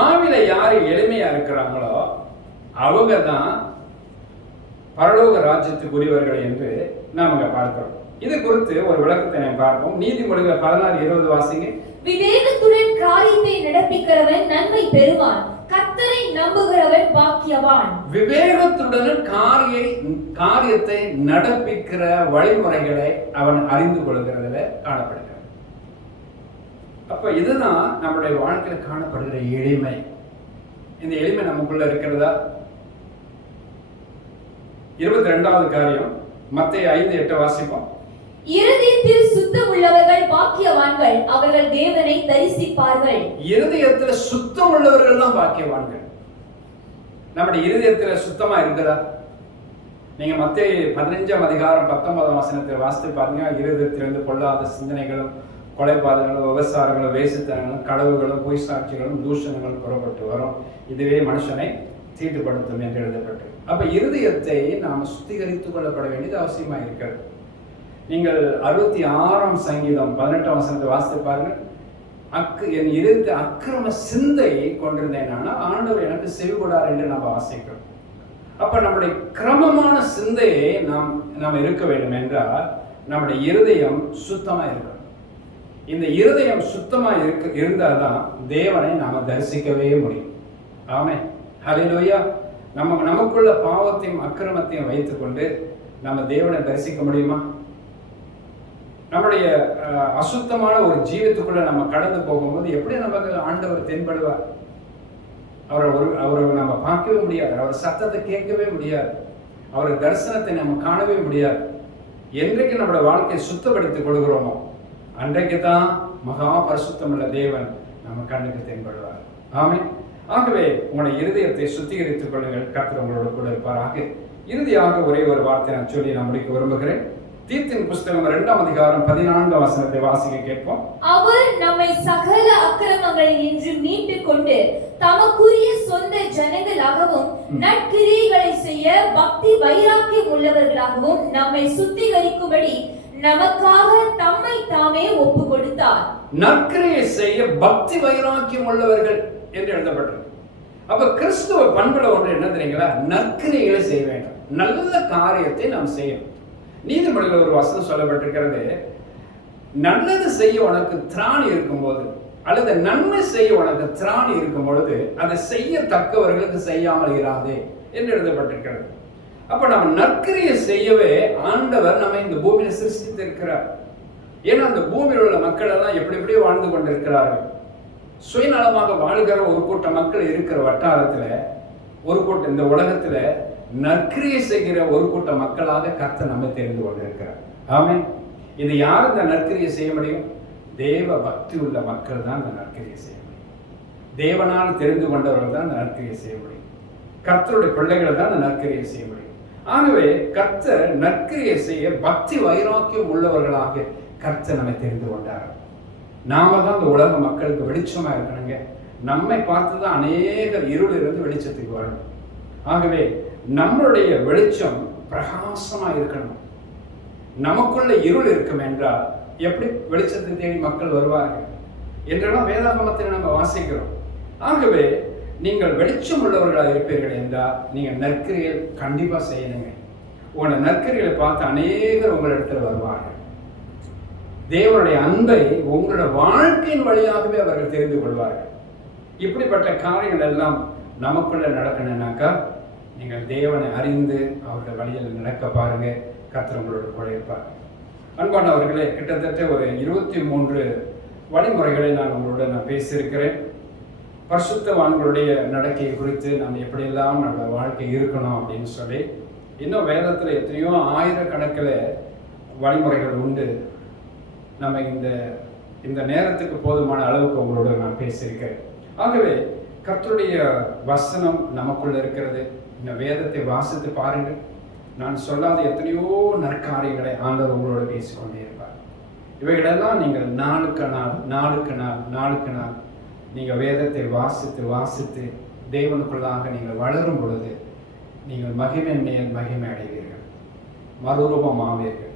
ஆவியில யாரு எளிமையா இருக்கிறாங்களோ அவங்க தான் பரலோக ராஜ்யத்துக்குரியவர்கள் என்று நாம் பார்க்கிறோம். இது குறித்து ஒரு விளக்கத்தை நாம் பார்ப்போம். நீதிமொழிகள் 16:20 வாசிங்க. விவேகத்துடன் காரியத்தை நடப்பிக்கிறவன் நன்மை பெறுவான், கர்த்தரை நம்புகிறவன் பாக்கியவான். விவேகத்துடன் காரியத்தை நடப்பிக்கிற வழிமுறைகளை அவன் அறிந்து கொள்கிறதுல காணப்படுகிறான். அப்ப இதுதான் நம்முடைய வாழ்க்கையில காணப்படுகிற எளிமை. இந்த எளிமை நமக்குள்ள இருக்கிறதா? 22வது காரியம், மத்தேயு 5:8 வாசிப்போம். இருதயத்தில் சுத்தம் உள்ளவர்கள் பாக்கியவான்கள், அவர்கள் தேவனை தரிசிப்பார்கள். இருதயத்துல சுத்தம் உள்ளவர்கள் தான் பாக்கியவான்கள். நம்முடைய இருதயத்துல சுத்தமா இருக்குதா? நீங்க மத்தேயு 15:19 வாசித்து பாருங்க. இருதயத்திலிருந்து பொல்லாத சிந்தனைகளும், கொலைபாதங்களும், விபசாரங்களும், வேசித்தனங்களும், களவுகளும், பொய் சாட்சிகளும், தூஷணங்களும் புறப்பட்டு வரும். இதுவே மனுஷனை தீட்டுப்படுத்தும் என்று எழுதப்பட்டு. அப்ப இருதயத்தை நாம் சுத்திகரித்துக் கொள்ளப்பட வேண்டியது அவசியமா இருக்கிறது. நீங்கள் 66ஆம் சங்கீதம் 18ஆம் வசனத்தை வாசித்து பாருங்கள். என் இருதயத்தை அக்கிரம சிந்தையை கொண்டிருந்தேன், ஆண்டவர் எனக்கு செவி கொடார் என்று நாம் வாசிக்கிறோம். அப்ப நம்முடைய கிரமமான சிந்தையை நாம் இருக்க வேண்டும் என்றால் நம்முடைய இருதயம் சுத்தமா இருக்கணும். இந்த இருதயம் சுத்தமா இருந்தால்தான் தேவனை நாம தரிசிக்கவே முடியும். ஆமென், ஹல்லேலூயா. நமக்குள்ள பாவத்தையும் அக்கிரமத்தையும் வைத்துக்கொண்டு நம்ம தேவனை தரிசிக்க முடியுமா? நம்முடைய அசுத்தமான ஒரு ஜீவித்துக்குள்ள நம்ம கடந்து போகும்போது எப்படி நமக்கு ஆண்டவர் தென்படுவார்? அவரை நம்ம பார்க்கவே முடியாது, அவர் சத்தத்தை கேட்கவே முடியாது, அவர் தரிசனத்தை நம்ம காணவே முடியாது. என்றைக்கு நம்முடைய வாழ்க்கையை சுத்தப்படுத்திக் கொள்கிறோமோ அன்றைக்கு தான் மகா பரிசுத்தமுள்ள தேவன் நம்ம கண்ணுக்கு தென்படுவார். ஆமென். ஆகவே உங்களுடைய இருதயத்தை சுத்திகரித்துக் கொள்ளுங்கள், கர்த்தர் உங்களோட கூட இருப்பாராக. இறுதியாக ஒரே ஒரு வார்த்தை நான் சொல்லி நான் முடிக்க விரும்புகிறேன். தீத்தின் புஸ்தகம் 2ஆம் அதிகாரம் 14ஆம் வசனத்தை வாசிக்க கேட்போம். அவர் நம்மை சகல அக்கிரமங்களில் நின்று மீட்டுக் கொண்டு தமக்குரிய சொந்த ஜனங்களாகவும் நற்கிரியைகளை செய்ய பக்தி வைராக்கியம் உள்ளவர்களாகவும் நம்மை சுத்திகரிக்கும்படி நமக்காக தம்மை தாமே ஒப்பு கொடுத்தார். நற்கிரியை செய்ய பக்தி வைராக்கியம் உள்ளவர்கள் என்று எழுதப்பட்டது. அப்ப கிறிஸ்துவ பண்புல ஒன்று என்ன தெரியுங்களா? நற்கிரியைகளை செய்ய வேண்டும், நல்ல காரியத்தை நாம் செய்யணும். நீதிமொழியில் ஒரு வசனம் சொல்லப்பட்டிருக்கிறது, நல்லது செய்ய உனக்கு திராணி இருக்கும்போது அல்லது நன்மை செய்ய உனக்கு திராணி இருக்கும் பொழுது அதை செய்யத்தக்கவர்களுக்கு செய்யாமல் இராதே என்று எழுதப்பட்டிருக்கிறது. அப்ப நம்ம நற்கிரியை செய்யவே ஆண்டவர் நம்ம இந்த பூமியில சிருஷ்டித்திருக்கிறார். ஏன்னா அந்த பூமியில் உள்ள மக்கள் எல்லாம் எப்படி எப்படியோ வாழ்ந்து கொண்டிருக்கிறார்கள். சுயநலமாக வாழ்கிற ஒரு கூட்ட மக்கள் இருக்கிற வட்டாரத்துல, ஒரு கூட்டம் இந்த உலகத்துல நற்கிரியை செய்கிற ஒரு கூட்ட மக்களாக கர்த்தர் நம்ம தெரிந்து கொண்டிருக்கிறார். ஆமென். இது யார் இந்த நற்கிரியை செய்ய முடியும்? தேவ பக்தி உள்ள மக்கள் தான் இந்த நற்கிரியை செய்ய முடியும். தேவனால் தெரிந்து கொண்டவர்கள் தான் இந்த நற்கிரியை செய்ய முடியும். கர்த்தருடைய பிள்ளைகள் தான் இந்த நற்கிரியை செய்ய முடியும். ஆகவே கர்த்தர் நற்கிரியை செய்ய பக்தி வைராக்கியம் உள்ளவர்களாக கர்த்தர் நம்மை தெரிந்து கொண்டார். நாம தான் இந்த உலக மக்களுக்கு வெளிச்சமா இருக்கணுங்க. நம்மை பார்த்து தான் அநேகர் இருள் இருந்து வெளிச்சத்துக்கு வரணும். ஆகவே நம்மளுடைய வெளிச்சம் பிரகாசமா இருக்கணும். நமக்குள்ள இருள் இருக்கும் என்றால் எப்படி வெளிச்சத்தை தேடி மக்கள் வருவார்கள் என்றெல்லாம் வேதாகமத்தில் நம்ம வாசிக்கிறோம். ஆகவே நீங்கள் வெளிச்சம் உள்ளவர்களாக இருப்பீர்கள் என்றால் நீங்கள் நற்கிரியை கண்டிப்பா செய்யணுங்க. உங்களோட நற்கிரிகளை பார்த்து அநேகர் உங்களிடத்துல வருவார்கள். தேவனுடைய அன்பை உங்களோட வாழ்க்கையின் வழியாகவே அவர்கள் தெரிந்து கொள்வார்கள். இப்படிப்பட்ட காரியங்கள் எல்லாம் நமக்குள்ள நடக்கணும்னாக்கா நீங்கள் தேவனை அறிந்து அவருடைய வழியில் நடக்க பாருங்க. கர்த்தர் உங்களோட கூட இருப்பார். அன்பானவர்களே, கிட்டத்தட்ட ஒரு 23 வழிமுறைகளை நான் பேசியிருக்கிறேன். பரிசுத்தவான்களுடைய நடக்கை குறித்து நம்ம எப்படியெல்லாம் நம்ம வாழ்க்கை இருக்கணும் அப்படின்னு சொல்லி, இன்னும் வேதத்தில் எத்தனையோ ஆயிரக்கணக்கில் வழிமுறைகள் உண்டு. நம்ம இந்த நேரத்துக்கு போதுமான அளவுக்கு உங்களோட நான் பேசியிருக்கிறேன். ஆகவே கர்த்தருடைய வசனம் நமக்குள்ள இருக்கிறது. இந்த வேதத்தை வாசித்து பாருங்கள். நான் சொல்லாத எத்தனையோ நற்காரியங்களை ஆண்டவர் உங்களோட பேசிக்கொண்டே இருப்பார். இவைகளெல்லாம் நீங்கள் நாளுக்கு நாள் நீங்கள் வேதத்தை வாசித்து தேவனுக்குள்ளாக நீங்கள் வளரும் பொழுது நீங்கள் மகிமை மேல் மகிமை அடைவீர்கள், மறுரூபம் ஆவீர்கள்.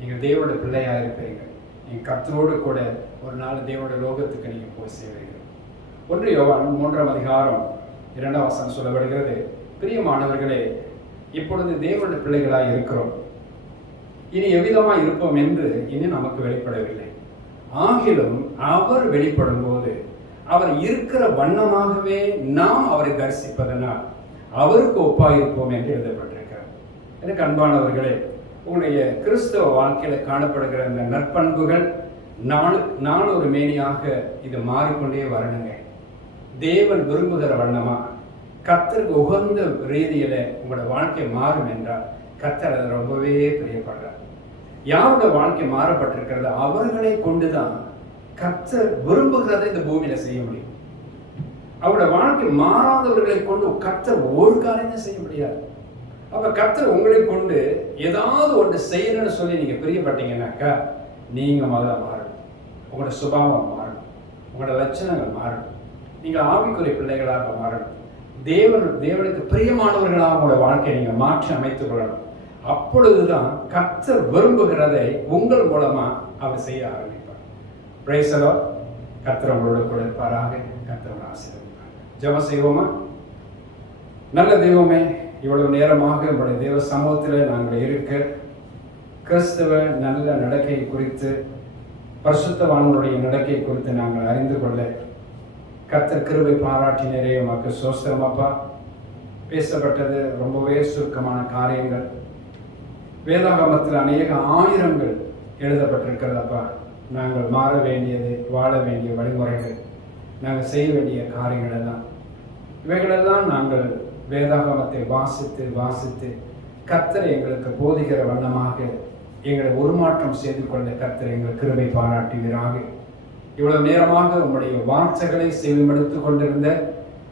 நீங்கள் தேவனுடைய பிள்ளையாக இருப்பீர்கள். நீங்கள் கர்த்தரோடு கூட ஒரு நாள் தேவனுடைய லோகத்துக்கு நீங்கள் போய் சேருவீர்கள். 1 யோவான் 3ஆம் அதிகாரம் 2ஆம் வசனம் சொல்லப்படுகிறது, பிரியமானவர்களே, இப்பொழுது தேவனுடைய பிள்ளைகளாக இருக்கிறோம், இனி எவ்விதமாக இருப்போம் என்று இனி நமக்கு வெளிப்படவில்லை. ஆகிலும் அவர் வெளிப்படும் போது அவர் இருக்கிற வண்ணமாகவே நாம் அவரை தரிசிப்பதனால் அவருக்கு ஒப்பாயிருப்போம் என்று எழுதப்பட்டிருக்கிறார். எனக்கு அன்பானவர்களே, உங்களுடைய கிறிஸ்தவ வாழ்க்கையில காணப்படுகிற இந்த நற்பண்புகள் நாள் ஒரு மேனியாக இது மாறிக்கொண்டே வரணுங்க. தேவன் விரும்புகிற வண்ணமா கர்த்தருக்கு உகந்த ரீதியில உங்களோட வாழ்க்கை மாறும் என்றால் கர்த்தர் அதை ரொம்பவே பிரியப்படுறார். யாரோட வாழ்க்கை மாறப்பட்டிருக்கிறது அவர்களை கொண்டுதான் கர்த்தர் விரும்புகிறதை இந்த பூமியில செய்ய முடியும். அவரோட வாழ்க்கை மாறாதவர்களை கொண்டு கர்த்தர் ஒரு காரியத்தை செய்ய முடியாது. அப்ப கர்த்தர் உங்களை கொண்டு ஏதாவது ஒன்று செய்யணும்னு சொல்லி நீங்க பிரியப்பட்டீங்கன்னாக்கா நீங்க முதல்ல மாறணும். உங்களோட சுபாவம் மாறணும், உங்களோட லட்சணங்கள் மாறணும், நீங்க ஆவிக்குரிய பிள்ளைகளாக மாறணும், தேவனுக்கு பிரியமானவர்களாக உங்களோட வாழ்க்கையை நீங்க மாற்றி அமைத்துக் கொள்ளணும். அப்பொழுதுதான் கர்த்தர் விரும்புகிறதை உங்கள் மூலமா அவர் செய்ய ஆரம்பிப்பார். Praise the lord. கர்த்தர் உங்களோட கூட இருப்பாராக. கர்த்தர் ஆசீர்வதிப்பார். ஜெபம் செய்வோமா? நல்ல தெய்வமே, இவ்வளவு நேரமாக உங்களுடைய தேவ சமூகத்தில் நாங்கள் இருக்க கிறிஸ்தவ நல்ல நடக்கை குறித்து, பரிசுத்தவான்களுடைய நடக்கை குறித்து நாங்கள் அறிந்து கொள்ள கர்த்தர் கிருபை பாராட்டினரே. உமக்கு ஸ்தோத்திரம் அப்பா. பேசப்பட்டது ரொம்பவே சுருக்கமான காரியங்கள். வேதாகமத்தில் அநேக ஆயிரங்கள் எழுதப்பட்டிருக்கிறதப்பா. நாங்கள் மாற வேண்டியது, வாழ வேண்டிய வழிமுறைகள், நாங்கள் செய்ய வேண்டிய காரியங்கள் எல்லாம், இவைகளெல்லாம் நாங்கள் வேதாகமத்தை வாசித்து கர்த்தரை எங்களுக்கு போதிக்கிற வண்ணமாக எங்களை உருமாற்றம் செய்து கொள்ள கர்த்தரை எங்கள் கிருபை பாராட்டுவீராக. இவ்வளவு நேரமாக உங்களுடைய வார்த்தைகளை செவிமடுத்துக் கொண்டிருந்த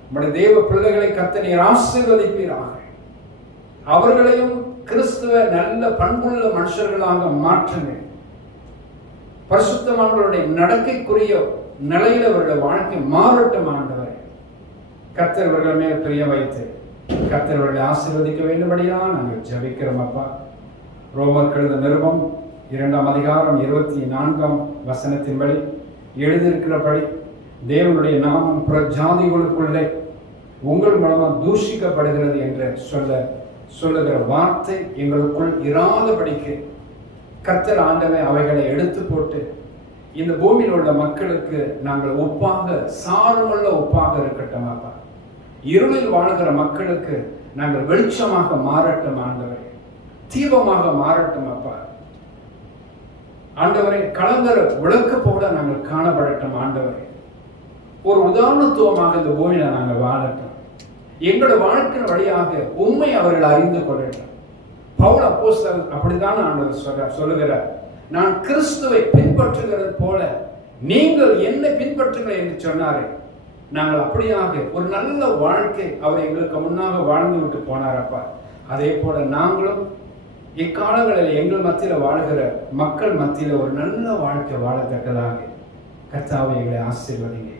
உங்களுடைய தேவ பிள்ளைகளை கர்த்தர் நீர் ஆசீர்வதிப்பீராக. அவர்களையும் கிறிஸ்துவ நல்ல பண்புள்ள மனுஷர்களாக மாற்றுங்க. பரிசுத்தவான்களுடைய நடக்கைக்குரிய நிலையில் அவர்களுடைய வாழ்க்கை மாறட்டும் ஆண்டவரே. கர்த்தர் இவர்கள் மேல் பிரிய வைத்து கர்த்தர் அவர்களை ஆசீர்வதிக்க வேண்டும்படியா நாங்கள் ஜெபிக்கிறோம் அப்பா. ரோமர் கழுத நிருபம் 2ஆம் அதிகாரம் 24ஆம் வசனத்தின்படி எழுதியிருக்கிறபடி தேவனுடைய நாமம் புற ஜாதிகளுக்குள்ளே உங்கள் மூலமா தூஷிக்கப்படுகிறது என்று சொல்லுகிற வார்த்தை எங்களுக்குள் இராதபடிக்கு கர்த்தர் ஆண்டவரே அவைகளை எடுத்து போட்டு இந்த பூமியில் உள்ள மக்களுக்கு நாங்கள் ஒப்பாக, சாரமுள்ள ஒப்பாக இருக்கட்டும் அப்பா. இருளில் வாழ்கிற மக்களுக்கு நாங்கள் வெளிச்சமாக மாறட்டும் ஆண்டவரே, தீபமாக மாறட்டும் அப்பா. ஆண்டவரே, கலங்கர விளக்கு போல நாங்கள் காணப்படட்டும் ஆண்டவரே. ஒரு உதாரணத்துவமாக இந்த பூமியில நாங்கள் வாழட்டும். எங்களோட வாழ்க்கையின் வழியாக உண்மை அவர்கள் அறிந்து கொள்ளட்டும். பவுல் அப்போஸ்தலன் அப்படித்தான் ஆண்டவர் சொல்லுகிறார், நான் கிறிஸ்துவை பின்பற்றுகிறது போல நீங்கள் என்னை பின்பற்றுங்கள் என்று சொன்னாரே. நாங்கள் அப்படியாக ஒரு நல்ல வாழ்க்கை அவர் எங்களுக்கு முன்னாக வாழ்ந்து விட்டு போனாரப்பா. அதே போல நாங்களும் இக்காலங்களில் எங்கள் மத்தியில் வாழ்கிற மக்கள் மத்தியில் ஒரு நல்ல வாழ்க்கை வாழத்தக்கதாக கர்த்தாவை எங்களை ஆசீர்வதிங்க,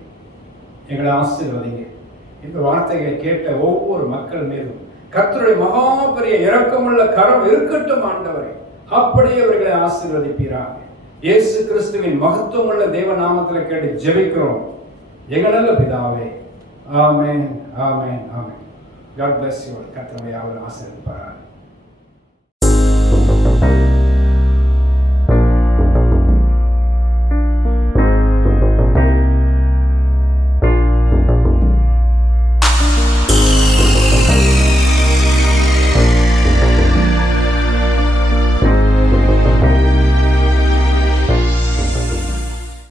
எங்களை ஆசீர்வதிங்க. இந்த வார்த்தைகளை கேட்ட ஒவ்வொரு மக்கள் மீதும் கர்த்தருடைய மகா பெரிய இரக்கமுள்ள கரம் இருக்கட்டும் ஆண்டவரே. அப்படியே அவர்களை ஆசீர்வதிப்பீராக. இயேசு கிறிஸ்துவின் மகத்துவமுள்ள தேவ நாமத்தில் கேட்டு ஜெபிக்கிறோம் எங்கள் நல்ல பிதாவே. ஆமென், ஆமென், ஆமென். God bless you. கர்த்தர் உங்களை ஆசீர்வதிப்பாராக.